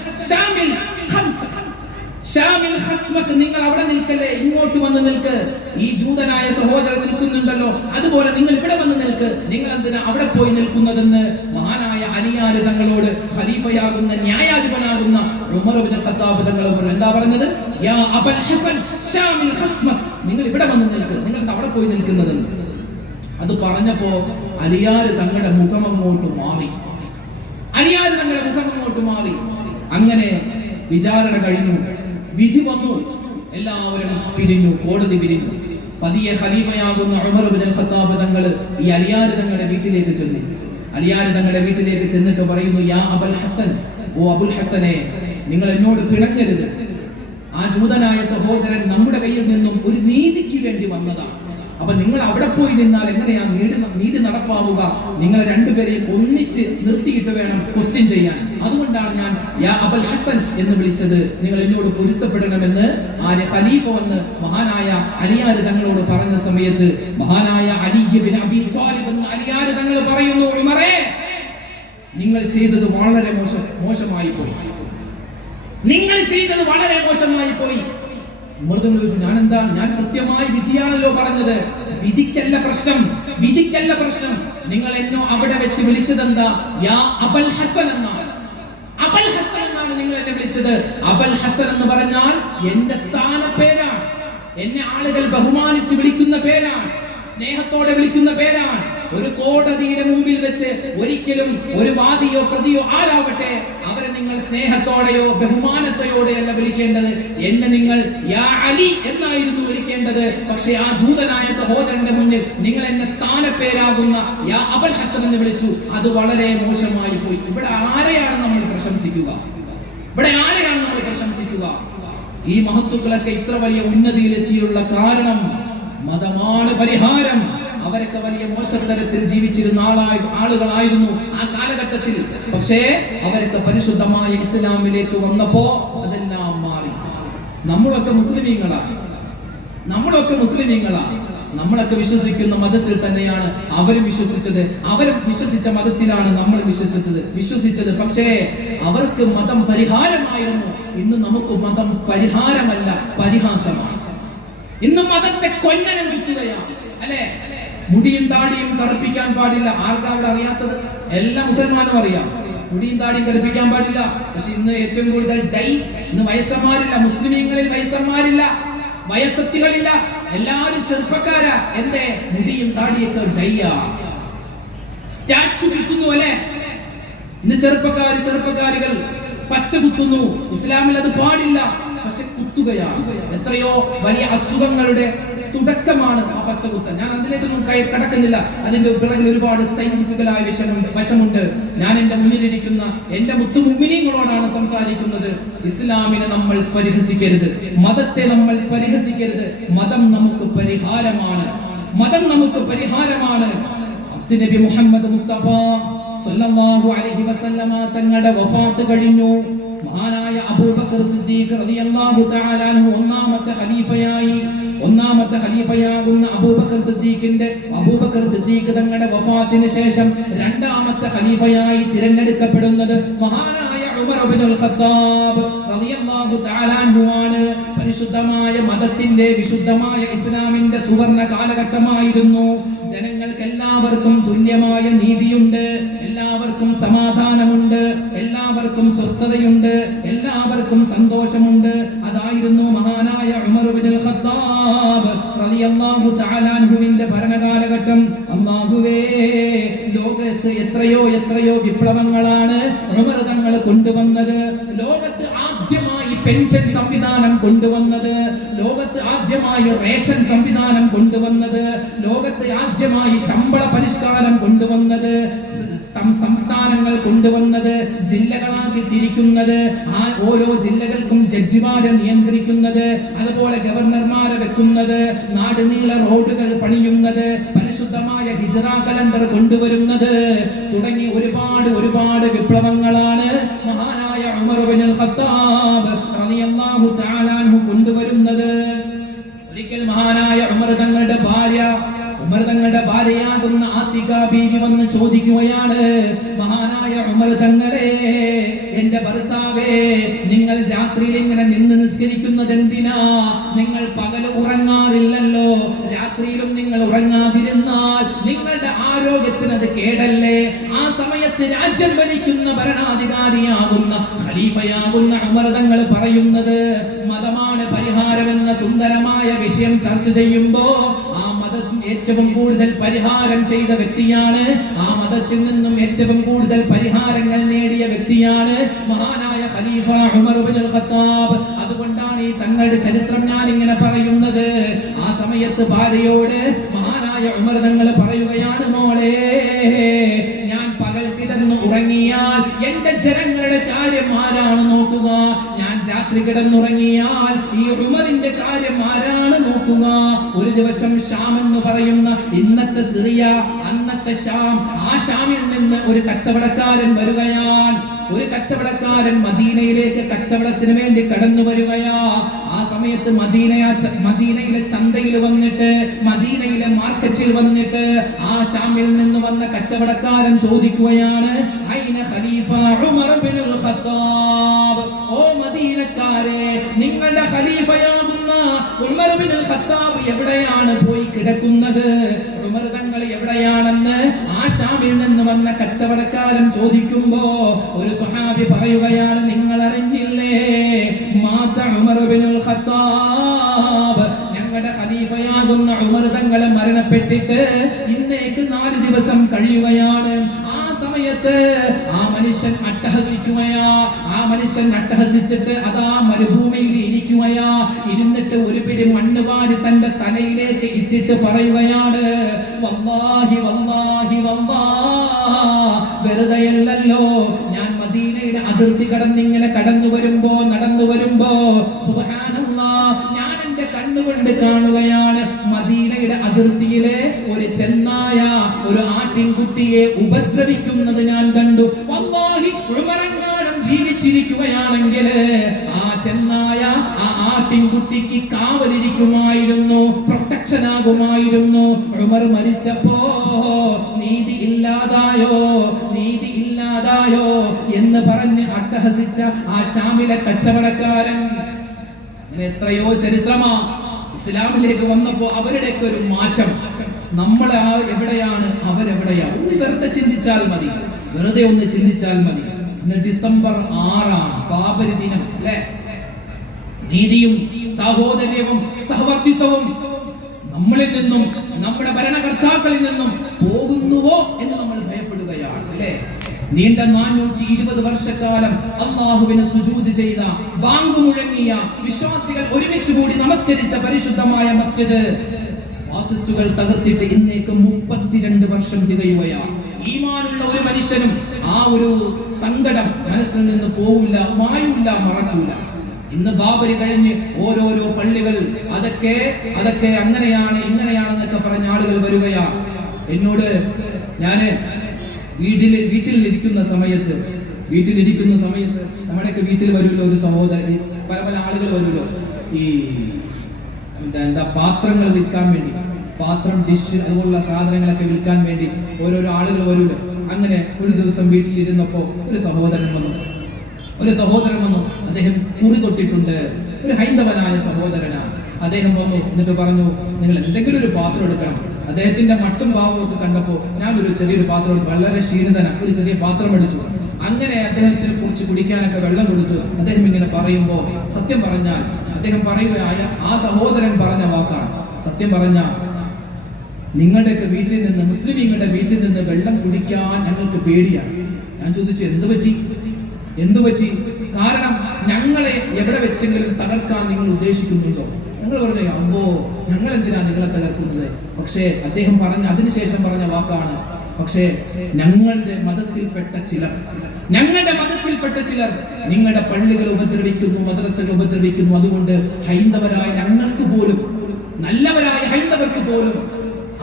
ഷാമിൽ ഖസ്മക്, നിങ്ങൾ അവിടെ നിൽക്കല്ലേ, ഇങ്ങോട്ട് വന്ന് നിൽക്ക്. ഈ ജൂതനായ സഹോദരൻ നിൽക്കുന്നുണ്ടല്ലോ, അതുപോലെ നിങ്ങൾ ഇവിടെ വന്ന് നിൽക്ക്. നിങ്ങൾ എന്തിനാ അവിടെ പോയി നിൽക്കുന്നതെന്ന് മഹാനായ അലിയാർ തങ്ങളോട് ഖലീഫയാകുന്ന ന്യായാധിപനാകുന്ന ഉമർ ഇബ്നു ഖത്താബ് തങ്ങൾ എന്താ പറഞ്ഞത്? യാ അബൽ ഹസൻ ഷാമിൽ ഖസ്മക്, നിങ്ങൾ ഇവിടെ വന്ന് നിൽക്ക്, നിങ്ങൾ അവിടെ പോയി നിൽക്കുന്നതെന്ന്. അത് പറഞ്ഞപ്പോ അലിയാർ തങ്ങളുടെ മുഖം അങ്ങോട്ട് മാറി. അങ്ങനെ വിചാരണ കഴിഞ്ഞു, വിധി വന്നു, എല്ലാവരും പിരിഞ്ഞു, കോടതി പിരിഞ്ഞു. പതിയെ ഖലീഫയാകുന്ന ഉമർ ഇബ്നുൽ ഖത്താബ് തങ്ങൾ ഈ അലിയാർ തങ്ങളുടെ വീട്ടിലേക്ക് ചെന്നു. അലിയാർ തങ്ങളുടെ വീട്ടിലേക്ക് ചെന്നിട്ട് പറയുന്നു, യാ അബുൽ ഹസൻ, ഓ അബുൽ ഹസനെ, നിങ്ങൾ എന്നോട് പിണങ്ങരുത്. ആ ജൂതനായ സഹോദരൻ നമ്മുടെ കയ്യിൽ നിന്നും ഒരു നീതിക്ക് വേണ്ടി വന്നതാണ്. അപ്പൊ നിങ്ങൾ അവിടെ പോയി നിന്നാൽ എങ്ങനെയാ നീതി നടപ്പാവുക? നിങ്ങൾ രണ്ടുപേരെയും ഒന്നിച്ച് നിർത്തിയിട്ട് വേണം ക്വസ്റ്റ്യൻ ചെയ്യാൻ. അതുകൊണ്ടാണ് ഞാൻ യാ അബുൽ ഹസൻ എന്ന് വിളിച്ചത്. നിങ്ങൾ എന്നോട് പൊരുത്തപ്പെടണമെന്ന് ആര് ഖലീഫ വന്ന് മഹാനായ അലിയാർ തങ്ങളോട് പറഞ്ഞ സമയത്ത് മഹാനായ അലി ഇബ്നു അബീ ത്വാലിബ് എന്ന അലിയാർ തങ്ങൾ പറയുന്നു, ഉമറേ, നിങ്ങൾ ചെയ്തത് വളരെ മോശമായി പോയി. നിങ്ങൾ ചെയ്തത് വളരെ മോശമായി പോയി. ഞാൻ കൃത്യമായി വിധിയാണല്ലോ പറഞ്ഞത്. വിധിക്കല്ല പ്രശ്നം. നിങ്ങൾ എന്നോ അവിടെ വെച്ച് വിളിച്ചതെന്താ? യാ അബൽ ഹസൻ എന്നാണ്. അബൽ ഹസൻ എന്നാണ് നിങ്ങൾ എന്നെ വിളിച്ചത്. അബൽ ഹസൻ എന്ന് പറഞ്ഞാൽ എന്റെ സ്ഥാനപ്പേരാണ്. എന്നെ ആളുകൾ ബഹുമാനിച്ച് വിളിക്കുന്ന പേരാണ്, സ്നേഹത്തോടെ വിളിക്കുന്ന പേരാണ്. ഒരു കോടതിയുടെ മുമ്പിൽ വെച്ച് ഒരിക്കലും ഒരു വാദിയോ പ്രതിയോ ആരാവട്ടെ അവരെ നിങ്ങൾ സ്നേഹത്തോടെയോ ബഹുമാനത്തോടെയല്ല വിളിക്കേണ്ടത്. എന്നെ നിങ്ങൾ യാ അലി എന്നായിരുന്നു വിളിക്കേണ്ടത്. പക്ഷേ ആ ജൂതനായ സഹോദരന്റെ മുന്നിൽ നിങ്ങൾ എന്നെ സ്ഥാനപ്പേരാകുന്ന യാ അബൽ ഹസൻ എന്ന് വിളിച്ചു. അത് വളരെ മോശമായി പോയി. ഇവിടെ ആരെയാണ് നമ്മൾ പ്രശംസിക്കുക? ഈ മഹത്തുക്കളൊക്കെ ഇത്ര വലിയ ഉന്നതിയിലെത്തിയുള്ള കാരണം മതമാണ് പരിഹാരം. അവരൊക്കെ വലിയ മോശത്തരത്തിൽ ജീവിച്ചിരുന്ന ആളുകളായിരുന്നു ആ കാലഘട്ടത്തിൽ. പക്ഷേ അവരൊക്കെ പരിശുദ്ധമായ ഇസ്ലാമിലേക്ക് വന്നപ്പോ അതെല്ലാം മാറി. നമ്മളൊക്കെ മുസ്ലിമീങ്ങളാണ്. നമ്മളൊക്കെ വിശ്വസിക്കുന്ന മതത്തിൽ തന്നെയാണ് അവരും വിശ്വസിച്ചത്. അവരും വിശ്വസിച്ച മതത്തിലാണ് നമ്മൾ വിശ്വസിച്ചത്. പക്ഷേ അവർക്ക് മതം പരിഹാരമായിരുന്നു. ഇന്ന് നമുക്ക് മതം പരിഹാരമല്ല, പരിഹാസമാണ്. ഇന്ന് മതത്തെ കൊഞ്ഞനം വിൽക്കുകയാണ്, അല്ലെ? മുടിയും താടിയും കറുപ്പിക്കാൻ പാടില്ല. ആർക്കാ അവിടെ അറിയാത്തത്? എല്ലാ മുസൽമാനും അറിയാം, മുടിയും താടിയും കറുപ്പിക്കാൻ പാടില്ല. പക്ഷെ ഇന്ന് ഏറ്റവും കൂടുതൽ ഇന്ന് വയസ്സന്മാരില്ല, മുസ്ലിമീങ്ങളിൽ വയസ്സന്മാരില്ല, വയസ്സത്തികളില്ല, എല്ലാവരും ചെറുപ്പക്കാരാ. എന്തേ? മുടിയും താടിയൊക്കെ ഡൈയാ, സ്റ്റാച്ചു കുത്തുന്നു, അല്ലെ? ഇന്ന് ചെറുപ്പക്കാരികൾ പച്ച കുത്തുന്നു. ഇസ്ലാമിൽ അത് പാടില്ല, പക്ഷെ കുത്തുകയാണ്. എത്രയോ വലിയ അസുഖങ്ങളുടെ തുടക്കമാണ് ആ പച്ചകുത്തൽ. ഞാൻ അതിലേക്കൊന്നും കടക്കുന്നില്ല. അതിന്റെ പിറകിൽ ഒരുപാട് സയന്റിഫിക്കലായ വശമുണ്ട്. ഞാൻ എന്റെ മുന്നിലിരിക്കുന്ന എന്റെ മുത്തുമുഅ്മിനീങ്ങളോടാണ് സംസാരിക്കുന്നത്. ഇസ്ലാമിനെ നമ്മൾ പരിഹസിക്കരുത്, മതത്തെ നമ്മൾ പരിഹസിക്കരുത്. മതം നമുക്ക് പരിഹാരമാണ്. നബി മുഹമ്മദ് മുസ്തഫ സല്ലല്ലാഹു അലൈഹി വസല്ലമ തങ്ങളുടെ വഫാത്ത് കഴിഞ്ഞു. മഹാനായ അബൂബക്കർ സിദ്ദീഖ് റളിയല്ലാഹു തആല അൻഹു ഒന്നാമത്തെ ഖലീഫയാകുന്ന അബൂബക്കർ സിദ്ദീഖ് തങ്ങളുടെ വഫാത്തിന് ശേഷം രണ്ടാമത്തെ ഖലീഫയായി തിരഞ്ഞെടുക്കപ്പെടുന്നത് മഹാനായ ഉമർ ഇബ്നുൽ ഖത്താബ് റളിയല്ലാഹു തആല അൻഹു ആണ്. പരിശുദ്ധമായ മതത്തിന്റെ, വിശുദ്ധമായ ഇസ്ലാമിന്റെ സുവർണ കാലഘട്ടമായിരുന്നു. ജനങ്ങൾക്ക് എല്ലാവർക്കും തുല്യമായ നീതിയുണ്ട്, എല്ലാവർക്കും സമാധാനമുണ്ട്, എല്ലാവർക്കും സ്വസ്ഥതയുണ്ട്, എല്ലാവർക്കും സന്തോഷമുണ്ട്. അതായിരുന്നു മഹാനായ ഉമർ ഇബ്നുൽ ഖത്താബ് റളിയല്ലാഹു തആല അൻഹുവിന്റെ ഭരണകാലഘട്ടം. അല്ലാഹുവേ, ലോകത്ത് എത്രയോ വിപ്ലവങ്ങളാണ് ഉമർ തങ്ങൾ കൊണ്ടുവന്നത്. ലോകത്ത് ആദ്യമായി പെൻഷൻ സംവിധാനം കൊണ്ടുവന്നത്, ലോകത്ത് ആദ്യമായി റേഷൻ സംവിധാനം കൊണ്ടുവന്നത്, ലോകത്ത് ആദ്യമായി ശമ്പള പരിഷ്കാരം കൊണ്ടുവന്നത്, സംസ്ഥാനങ്ങൾ കൊണ്ടുവന്നത്, ജില്ലകളാക്കി തിരിക്കുന്നത്, ആ ഓരോ ജില്ലകൾക്കും ജഡ്ജിമാരെ നിയന്ത്രിക്കുന്നത്, അതുപോലെ ഗവർണർമാരെ വെക്കുന്നത്, നാടുനീള റോഡുകൾ പണിയുന്നത്, പരിശുദ്ധമായ ഹിജ്റ കലണ്ടർ കൊണ്ടുവരുന്നത് തുടങ്ങി ഒരുപാട് വിപ്ലവങ്ങളാണ് മഹാനായ ഉമർ ഇബ്നുൽ ഖത്താബ് റളിയല്ലാഹു തആല അൻഹു കൊണ്ടുവരുന്നത്. ഒരിക്കൽ മഹാനായ ഉമർ തങ്ങളുടെ ബീവി വന്ന് ചോദിക്കുകയാണ്, മഹാനായ ഉമർ തങ്ങളെ, എന്റെ ഭർത്താവേ, നിങ്ങൾ രാത്രിയിൽ ഇങ്ങനെ നിന്ന് നിസ്കരിക്കുന്നത് എന്തിനാ? നിങ്ങൾ പകൽ ഉറങ്ങാറില്ലല്ലോ, രാത്രിയിലും നിങ്ങൾ ഉറങ്ങാതിരുന്നാൽ നിങ്ങളുടെ ആരോഗ്യത്തിന് അത് കേടല്ലേ? ആ സമയത്ത് രാജ്യം ഭരിക്കുന്ന ഭരണാധികാരിയാകുന്ന ഖലീഫയാകുന്ന ഉമർ തങ്ങൾ പറയുന്നത് മതമാണ് പരിഹാരമെന്ന സുന്ദരമായ വിഷയം ചർച്ച ചെയ്യുമ്പോ ആ മതം ഏറ്റവും കൂടുതൽ പരിഹാരം ചെയ്ത വ്യക്തിയാണ്, ആ മതത്തിൽ നിന്നും ഏറ്റവും കൂടുതൽ പരിഹാരങ്ങൾ നേടിയ വ്യക്തിയാണ് മഹാനായ ഖലീഫ ഉമർ ഇബ്നുൽ ഖത്താബ്. അതുകൊണ്ടാണ് ഈ തങ്ങളുടെ ചരിത്രം ഞാൻ ഇങ്ങനെ പറയുന്നത്. ആ സമയത്ത് ഭാര്യയോട് മഹാനായ ഉമർ തങ്ങൾ പറയുകയാണ്, മോളെ, ഞാൻ പകൽ കിടന്ന് ഉറങ്ങിയാൽ എന്റെ ജനങ്ങളുടെ കാര്യം ആരാണ് നോക്കുക? ഞാൻ രാത്രി കിടന്നുറങ്ങിയാൽ ഈ ഉമറിന്റെ കാര്യം ആരാണ് നോക്കുക? ഒരു ദിവസം ഷാം എന്ന് പറയുന്ന ഇന്നത്തെ സിറിയ, അന്നത്തെ ഷാം, ആ ഷാമിൽ നിന്ന് ഒരു കച്ചവടക്കാരൻ വരികയാണ്. ഒരു കച്ചവടക്കാരൻ മദീനയിലേക്ക് കച്ചവടത്തിന് വേണ്ടി കടന്നു വരികയാ. ആ സമയത്ത് മദീനയിലെ ചന്തയിൽ വന്നിട്ട്, മദീനയിലെ മാർക്കറ്റിൽ വന്നിട്ട് ആ ഷാമിൽ നിന്ന് വന്ന കച്ചവടക്കാരൻ ചോദിക്കുകയാണ്, ഐന ഖലീഫ ഉമർ ഇബ്നുൽ ഖത്താബ്, ഓ മദീനക്കാരെ, നിങ്ങളുടെ ഖലീഫയാകുന്ന ഉമർ ഇബ്നുൽ ഖത്താബ് എവിടെയാണ് പോയി കിടക്കുന്നത്? ഉമർ തങ്ങൾ എവിടെയാണെന്ന് ആ ഷാമിൽ നിന്ന് വന്ന കച്ചവടക്കാരൻ ചോദിക്കുമ്പോ ഒരു സ്വഹാബി പറയുകയാണ്, നിങ്ങൾ അറിഞ്ഞില്ലേ, മാത ഉമർ ഇബ്നുൽ ഖത്താബ്, ഞങ്ങളുടെ ഖലീഫയാകുന്ന ഉമർ തങ്ങൾ മരണപ്പെട്ടിട്ട് ഇന്നേക്ക് 4 ദിവസം കഴിയുകയാണ്. ആ സമയത്ത് ആ മനുഷ്യൻ അട്ടഹസിക്കുകയാ. ആ മനുഷ്യൻ അട്ടഹസിച്ചിട്ട് അതാ മരുഭൂമിയിൽ ഇരിക്കുകയാ. ഇരുന്നിട്ട് ഒരു പിടി മണ്ണ് വാരി തന്റെ തലയിലേക്ക് ഇട്ടിട്ട് പറയുകയാണ്, വല്ലാഹി വല്ലാഹി വല്ലാഹ്, വെറുതെയല്ലോ, ഞാൻ മദീനയുടെ അതിർത്തി കടന്നിങ്ങനെ നടന്നു വരുമ്പോ സുബ്ഹാനല്ലാഹ്, ഞാൻ എന്റെ കണ്ണുകൊണ്ട് കാണുകയാണ്, മദീനയുടെ അതിർത്തിയിലെ ഒരു ചെന്നായ ഒരു ആട്ടിൻകുട്ടിയെ ഉപദ്രവിക്കുന്നത് ഞാൻ കണ്ടു. വല്ലാഹി, ഉമറങ്ങാനും ജീവിച്ചിരിക്കുകയാണെങ്കിൽ ആ ചെന്നായ ആ ആട്ടിൻകുട്ടിക്ക് കാവലിരിക്കുമായിരുന്നു, പ്രൊട്ടക്ഷൻ ആകുമായിരുന്നു. ഉമർ മരിച്ചപ്പോ നീതി ഇല്ലാതായോ എന്ന് പറഞ്ഞ് അട്ടഹസിച്ച ആ ഷാമിലെ കച്ചവടക്കാരൻ. എത്രയോ ചരിത്രമാ. ഇസ്ലാമിലേക്ക് വന്നപ്പോ അവരുടെയൊക്കെ ഒരു മാറ്റം. നമ്മൾ എവിടെയാണ്, അവരെവിടെയാണ്, ഒന്ന് വെറുതെ ചിന്തിച്ചാൽ മതി, വെറുതെ ഒന്ന് ചിന്തിച്ചാൽ മതി. ഇന്ന് ഡിസംബർ 6 ബാബരി ദിനം അല്ലെ? നീതിയും സഹോദര്യവും സഹവർത്തിത്വവും നമ്മളിൽ നിന്നും, നമ്മുടെ ഭരണകർത്താക്കളിൽ നിന്നും പോകുന്നുവോ എന്ന് നമ്മൾ ഭയപ്പെടുകയാണ് അല്ലെ? നീണ്ട 420 വർഷക്കാലം അല്ലാഹുവിനെ സുജൂദ് ചെയ്ത, ബാങ്ക് മുഴങ്ങിയ, വിശ്വാസികൾ ഒരുമിച്ച് കൂടി നമസ്കരിച്ച പരിശുദ്ധമായ മസ്ജിദ് ഫാസിസ്റ്റുകൾ തകർത്തിട്ട് ഇന്നേക്ക് 32 വർഷം തികയുകയാണ്. ഈമാനുള്ള ഒരു മനുഷ്യനും ആ ഒരു സങ്കടം മനസ്സിൽ നിന്ന് പോവില്ല, മായൂല്ല, മറക്കൂല. ഇന്ന് ബാബരി കഴിഞ്ഞ് ഓരോരോ പള്ളികൾ അതൊക്കെ അങ്ങനെയാണ് ഇങ്ങനെയാണെന്നൊക്കെ പറഞ്ഞ ആളുകൾ വരികയാണ്. എന്നോട് ഞാന് വീട്ടിലിരിക്കുന്ന സമയത്ത് നമ്മുടെയൊക്കെ വീട്ടിൽ വരുമല്ലോ ഒരു സഹോദരൻ, പല ആളുകൾ വരുമല്ലോ, ഈ എന്താ പാത്രങ്ങൾ വിൽക്കാൻ വേണ്ടി, പാത്രം, ഡിഷ്, അതുപോലുള്ള സാധനങ്ങളൊക്കെ വിൽക്കാൻ വേണ്ടി ഓരോരോ ആളുകൾ വരുമല്ലോ. അങ്ങനെ ഒരു ദിവസം വീട്ടിലിരുന്നപ്പോ ഒരു സഹോദരൻ വന്നു. അദ്ദേഹം കുറി തൊട്ടിട്ടുണ്ട്, ഒരു ഹൈന്ദവനായ സഹോദരനാണ്. അദ്ദേഹം വന്നു, എന്നിട്ട് പറഞ്ഞു, നിങ്ങൾ എന്തെങ്കിലും ഒരു പാത്രം എടുക്കണം. അദ്ദേഹത്തിന്റെ മട്ടും ഭാവവും ഒക്കെ കണ്ടപ്പോ ഞാനൊരു ചെറിയൊരു പാത്രം, വളരെ ക്ഷീണിതന, ഒരു ചെറിയ പാത്രം എടുത്തു. അങ്ങനെ അദ്ദേഹത്തിന് കുറിച്ച് കുടിക്കാനൊക്കെ വെള്ളം കൊടുത്തു. അദ്ദേഹം ഇങ്ങനെ പറയുമ്പോ, സത്യം പറഞ്ഞാൽ അദ്ദേഹം പറയുകയായ ആ സഹോദരൻ പറഞ്ഞ വാക്കാണ്, സത്യം പറഞ്ഞാൽ നിങ്ങളുടെയൊക്കെ വീട്ടിൽ നിന്ന്, മുസ്ലിമീങ്ങളുടെ വീട്ടിൽ നിന്ന് വെള്ളം കുടിക്കാൻ ഞങ്ങൾക്ക് പേടിയാണ്. ഞാൻ ചോദിച്ചു, എന്തു പറ്റി? കാരണം ഞങ്ങളെ എവിടെ വെച്ചെങ്കിലും തകർക്കാൻ നിങ്ങൾ ഉദ്ദേശിക്കുന്നുണ്ടോ? ഞങ്ങൾ പറഞ്ഞു, അമ്പോ, ഞങ്ങൾ എന്തിനാ നിങ്ങളെ തകർക്കുന്നത്? പക്ഷേ അദ്ദേഹം അതിനുശേഷം പറഞ്ഞ വാക്കാണ്, പക്ഷേ ഞങ്ങളുടെ മതത്തിൽപ്പെട്ട ചിലർ നിങ്ങളുടെ പള്ളികൾ ഉപദ്രവിക്കുന്നു, മദ്രസകൾ ഉപദ്രവിക്കുന്നു. അതുകൊണ്ട് ഹൈന്ദവരായ ഞങ്ങൾക്ക് പോലും, നല്ലവരായ ഹൈന്ദവർക്ക് പോലും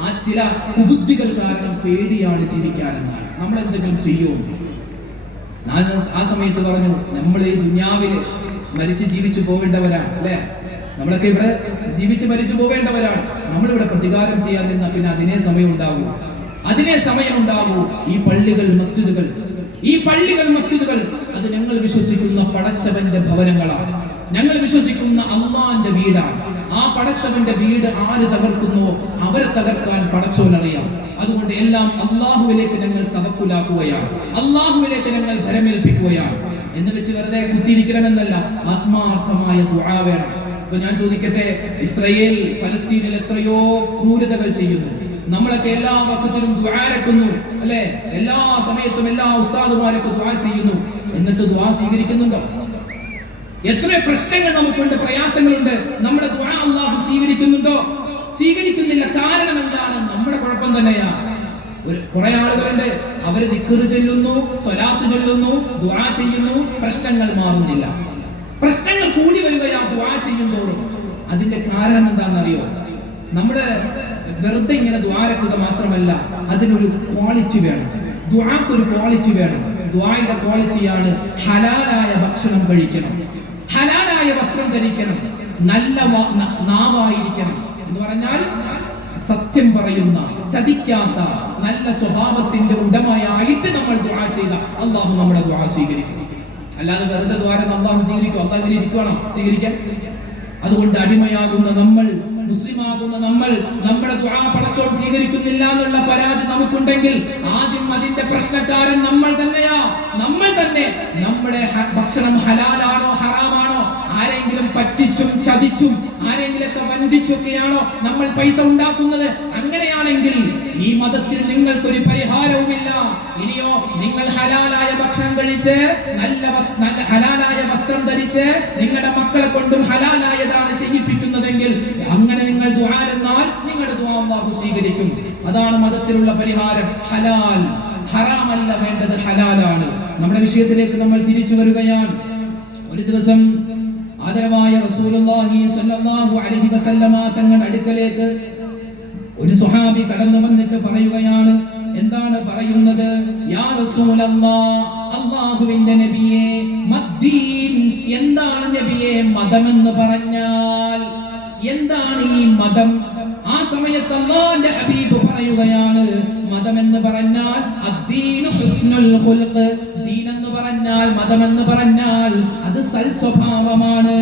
ആ ചില കുബുദ്ധികൾ കാരണം പേടിയാണ് ജീവിക്കാനെന്നാണ്. നമ്മൾ എന്തെങ്കിലും ചെയ്യുമോ? ഞാൻ ആ സമയത്ത് പറഞ്ഞു, നമ്മൾ ഈ ദുനിയാവില് മരിച്ച് ജീവിച്ചു പോവേണ്ടവരാണ് അല്ലെ? നമ്മളൊക്കെ ഇവിടെ ജീവിച്ച് മരിച്ചു പോവേണ്ടവരാണ്. നമ്മളിവിടെ പ്രതികാരം ചെയ്യാൻ നിന്നാൽ പിന്നെ അതിനെ സമയം ഉണ്ടാവും. അതിനെ സമയമുണ്ടാകൂ. ഈ പള്ളികൾ മസ്ജിദുകൾ അത് ഞങ്ങൾ വിശ്വസിക്കുന്ന പടച്ചവന്റെ ഭവനങ്ങളാണ്. ഞങ്ങൾ വിശ്വസിക്കുന്ന അള്ളാന്റെ വീടാണ്. ആ പടച്ചവന്റെ വീട് ആര് തകർക്കുന്നോ അവരെ തകർക്കാൻ പടച്ചോനറിയാം. അതുകൊണ്ട് എല്ലാം അള്ളാഹുവിലേക്ക് ഞങ്ങൾ തവക്കുലാക്കുകയാണ്, അള്ളാഹുവിലേക്ക് ഞങ്ങൾ ഭരമേൽപ്പിക്കുകയാണ്. എന്ന് വെച്ച് വെറുതെ കുത്തിയിരിക്കണമെന്നല്ല, ആത്മാർത്ഥമായ ദുആ വേണം. ഇപ്പൊ ഞാൻ ചോദിക്കട്ടെ, ഇസ്രായേൽ ഫലസ്തീനിൽ എത്രയോ ക്രൂരതകൾ ചെയ്യുന്നു. നമ്മളൊക്കെ എല്ലാ വഖത്തിലും ദുആ ഇറക്കുന്നു അല്ലെ? എല്ലാ സമയത്തും എല്ലാ ഉസ്താദുമാരൊക്കെ ദുആ ചെയ്യുന്നു. എന്നിട്ട് ദുആ സ്വീകരിക്കുന്നുണ്ടോ? എത്ര പ്രശ്നങ്ങൾ നമുക്കുണ്ട്, പ്രയാസങ്ങളുണ്ട്. നമ്മുടെ ദുആ അല്ലാഹു സ്വീകരിക്കുന്നുണ്ടോ? സ്വീകരിക്കുന്നില്ല. കാരണം എന്താണ്? നമ്മുടെ കുഴപ്പം തന്നെയാണ്. കുറെ ആളുകളുണ്ട്, അവര് ദിക്ർ ചൊല്ലുന്നു, സ്വലാത്ത് ചൊല്ലുന്നു, ദുആ ചെയ്യുന്നു, പ്രശ്നങ്ങൾ മാറുന്നില്ല. പ്രശ്നങ്ങൾ കൂടി വരികയാ ദുആ ചെയ്യുന്നതോറും. അതിന്റെ കാരണം എന്താണെന്നറിയോ? നമ്മള് വെറുതെ ഇങ്ങനെ ദുആരക്കുക മാത്രമല്ല, അതിനൊരു ക്വാളിറ്റി വേണം. ദുആക്കൊരു ക്വാളിറ്റി വേണം. ദുആയുടെ ക്വാളിറ്റിയാണ് ഹലാലായ ഭക്ഷണം കഴിക്കണം, ഹലാലായ വസ്ത്രം ധരിക്കണം, നല്ല നാവായിരിക്കണം. എന്ന് പറഞ്ഞാൽ സത്യം പറയുന്ന, ചതിക്കാത്ത, നല്ല സ്വഭാവത്തിന്റെ ഉടമയായിട്ട് നമ്മൾ ദുആ ചെയ്ത അല്ലാഹു നമ്മുടെ ദുആ സ്വീകരിക്കും. അല്ലാതെ വെറുതെ ദ്വാരം അല്ലാഹു സ്വീകരിക്കും. അല്ലാഹു ഇങ്ങനെ ഇരിക്കണം സ്വീകരിക്കാൻ. അതുകൊണ്ട് അടിമയാകുന്ന നമ്മൾ, മുസ്ലിമാകുന്ന നമ്മൾ, നമ്മുടെ ദുആ പടച്ചോൻ സ്വീകരിക്കുന്നില്ല എന്നുള്ള പരാതി നമുക്കുണ്ടെങ്കിൽ ആദ്യം അതിന്റെ പ്രശ്നക്കാരൻ നമ്മൾ തന്നെയാ. നമ്മൾ തന്നെ നമ്മുടെ ഭക്ഷണം ഹലാലാണോ ഹറാമാണോ, ആരെങ്കിലും പറ്റിച്ചും ചതിച്ചും ആരെങ്കിലൊക്കെ വഞ്ചിച്ചൊക്കെയാണോ നമ്മൾ പൈസ ഉണ്ടാക്കുന്നത്? അങ്ങനെയാണെങ്കിൽ ഈ മതത്തിൽ നിങ്ങൾക്കൊരു പരിഹാരവുമില്ല. ഇനിയോ നിങ്ങൾ ഹലാലായ ഭക്ഷണം കഴിച്ച് നല്ല ഹലാലായ വസ്ത്രം ധരിച്ച് നിങ്ങളുടെ മക്കളെ കൊണ്ടും ഹലാലായതാണ് ചെയ്യിപ്പിക്കുന്നതെങ്കിൽ അങ്ങനെ നിങ്ങൾ ദുആ എന്നാൽ നിങ്ങളുടെ ദുആ അല്ലാഹു സ്വീകരിക്കും. അതാണ് മതത്തിലുള്ള പരിഹാരം. ഹലാൽ, ഹറാമല്ല വേണ്ടത്, ഹലാലാണ്. നമ്മുടെ വിഷയത്തിലേക്ക് നമ്മൾ തിരിച്ചു വരികയാണ്. ഒരു ദിവസം ആദരവായ റസൂലുള്ളാഹി സ്വല്ലല്ലാഹു അലൈഹി വസല്ലമ തങ്ങളുടെ അടുക്കലേക്ക് ഒരു സ്വഹാബി കടന്നു വന്നിട്ട് പറയുകയാണ്. എന്താണ് പറയുന്നത്? യാ റസൂലല്ലാഹ്, അല്ലാഹുവിന്റെ നബിയേ, മദ്ദീൻ, എന്താണ് നബിയേ മതമെന്ന് പറഞ്ഞാൽ? എന്താണ് ഈ മതം? ആ സമയത്ത് അല്ലാഹുവിന്റെ ഹബീബ് പറയുകയാണ്, മതമെന്ന് പറഞ്ഞാൽ അദ്ദീനു ഹുസ്നുൽ ഖുൽഖ്. ദീൻ എന്ന് പറഞ്ഞാൽ, മതമെന്ന് പറഞ്ഞാൽ അത് സൽസ്വഭാവമാണ്,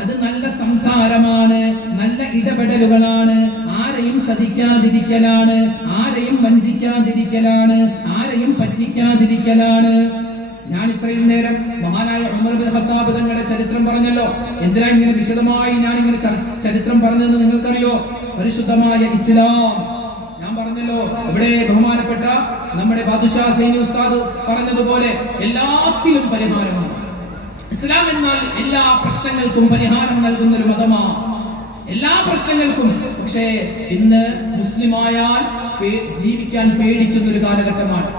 അത് നല്ല സംസാരമാണ്, നല്ല ഇടപെടലുകളാണ്, ആരെയും ചതിക്കാതിരിക്കലാണ്, ആരെയും വഞ്ചിക്കാതിരിക്കലാണ്, ആരെയും പറ്റിക്കാതിരിക്കലാണ്. ഞാൻ ഇത്രയും നേരം മഹാനായ ഉമർ ഇബ്നു ഖത്താബ് തങ്ങളുടെ ചരിത്രം പറഞ്ഞല്ലോ. എന്തിനാ ഇങ്ങനെ വിശദമായി ഞാൻ ഇങ്ങനെ ചരിത്രം പറഞ്ഞതെന്ന് നിങ്ങൾക്കറിയോ? പരിശുദ്ധമായ ഇസ്ലാം ഞാൻ പറഞ്ഞല്ലോ. ഇവിടെ ബഹുമാനപ്പെട്ട നമ്മുടെ ബാദുഷാ സൈനി ഉസ്താദ് പറഞ്ഞതുപോലെ എല്ലാത്തിലും പരിഹാരമാണ്. ഇസ്ലാം എന്നാൽ എല്ലാ പ്രശ്നങ്ങൾക്കും പരിഹാരം നൽകുന്ന ഒരു മതമാണ്, എല്ലാ പ്രശ്നങ്ങൾക്കും. പക്ഷേ ഇന്ന് മുസ്ലിമായാൽ ജീവിക്കാൻ പേടിക്കുന്ന ഒരു കാലഘട്ടമാണ്.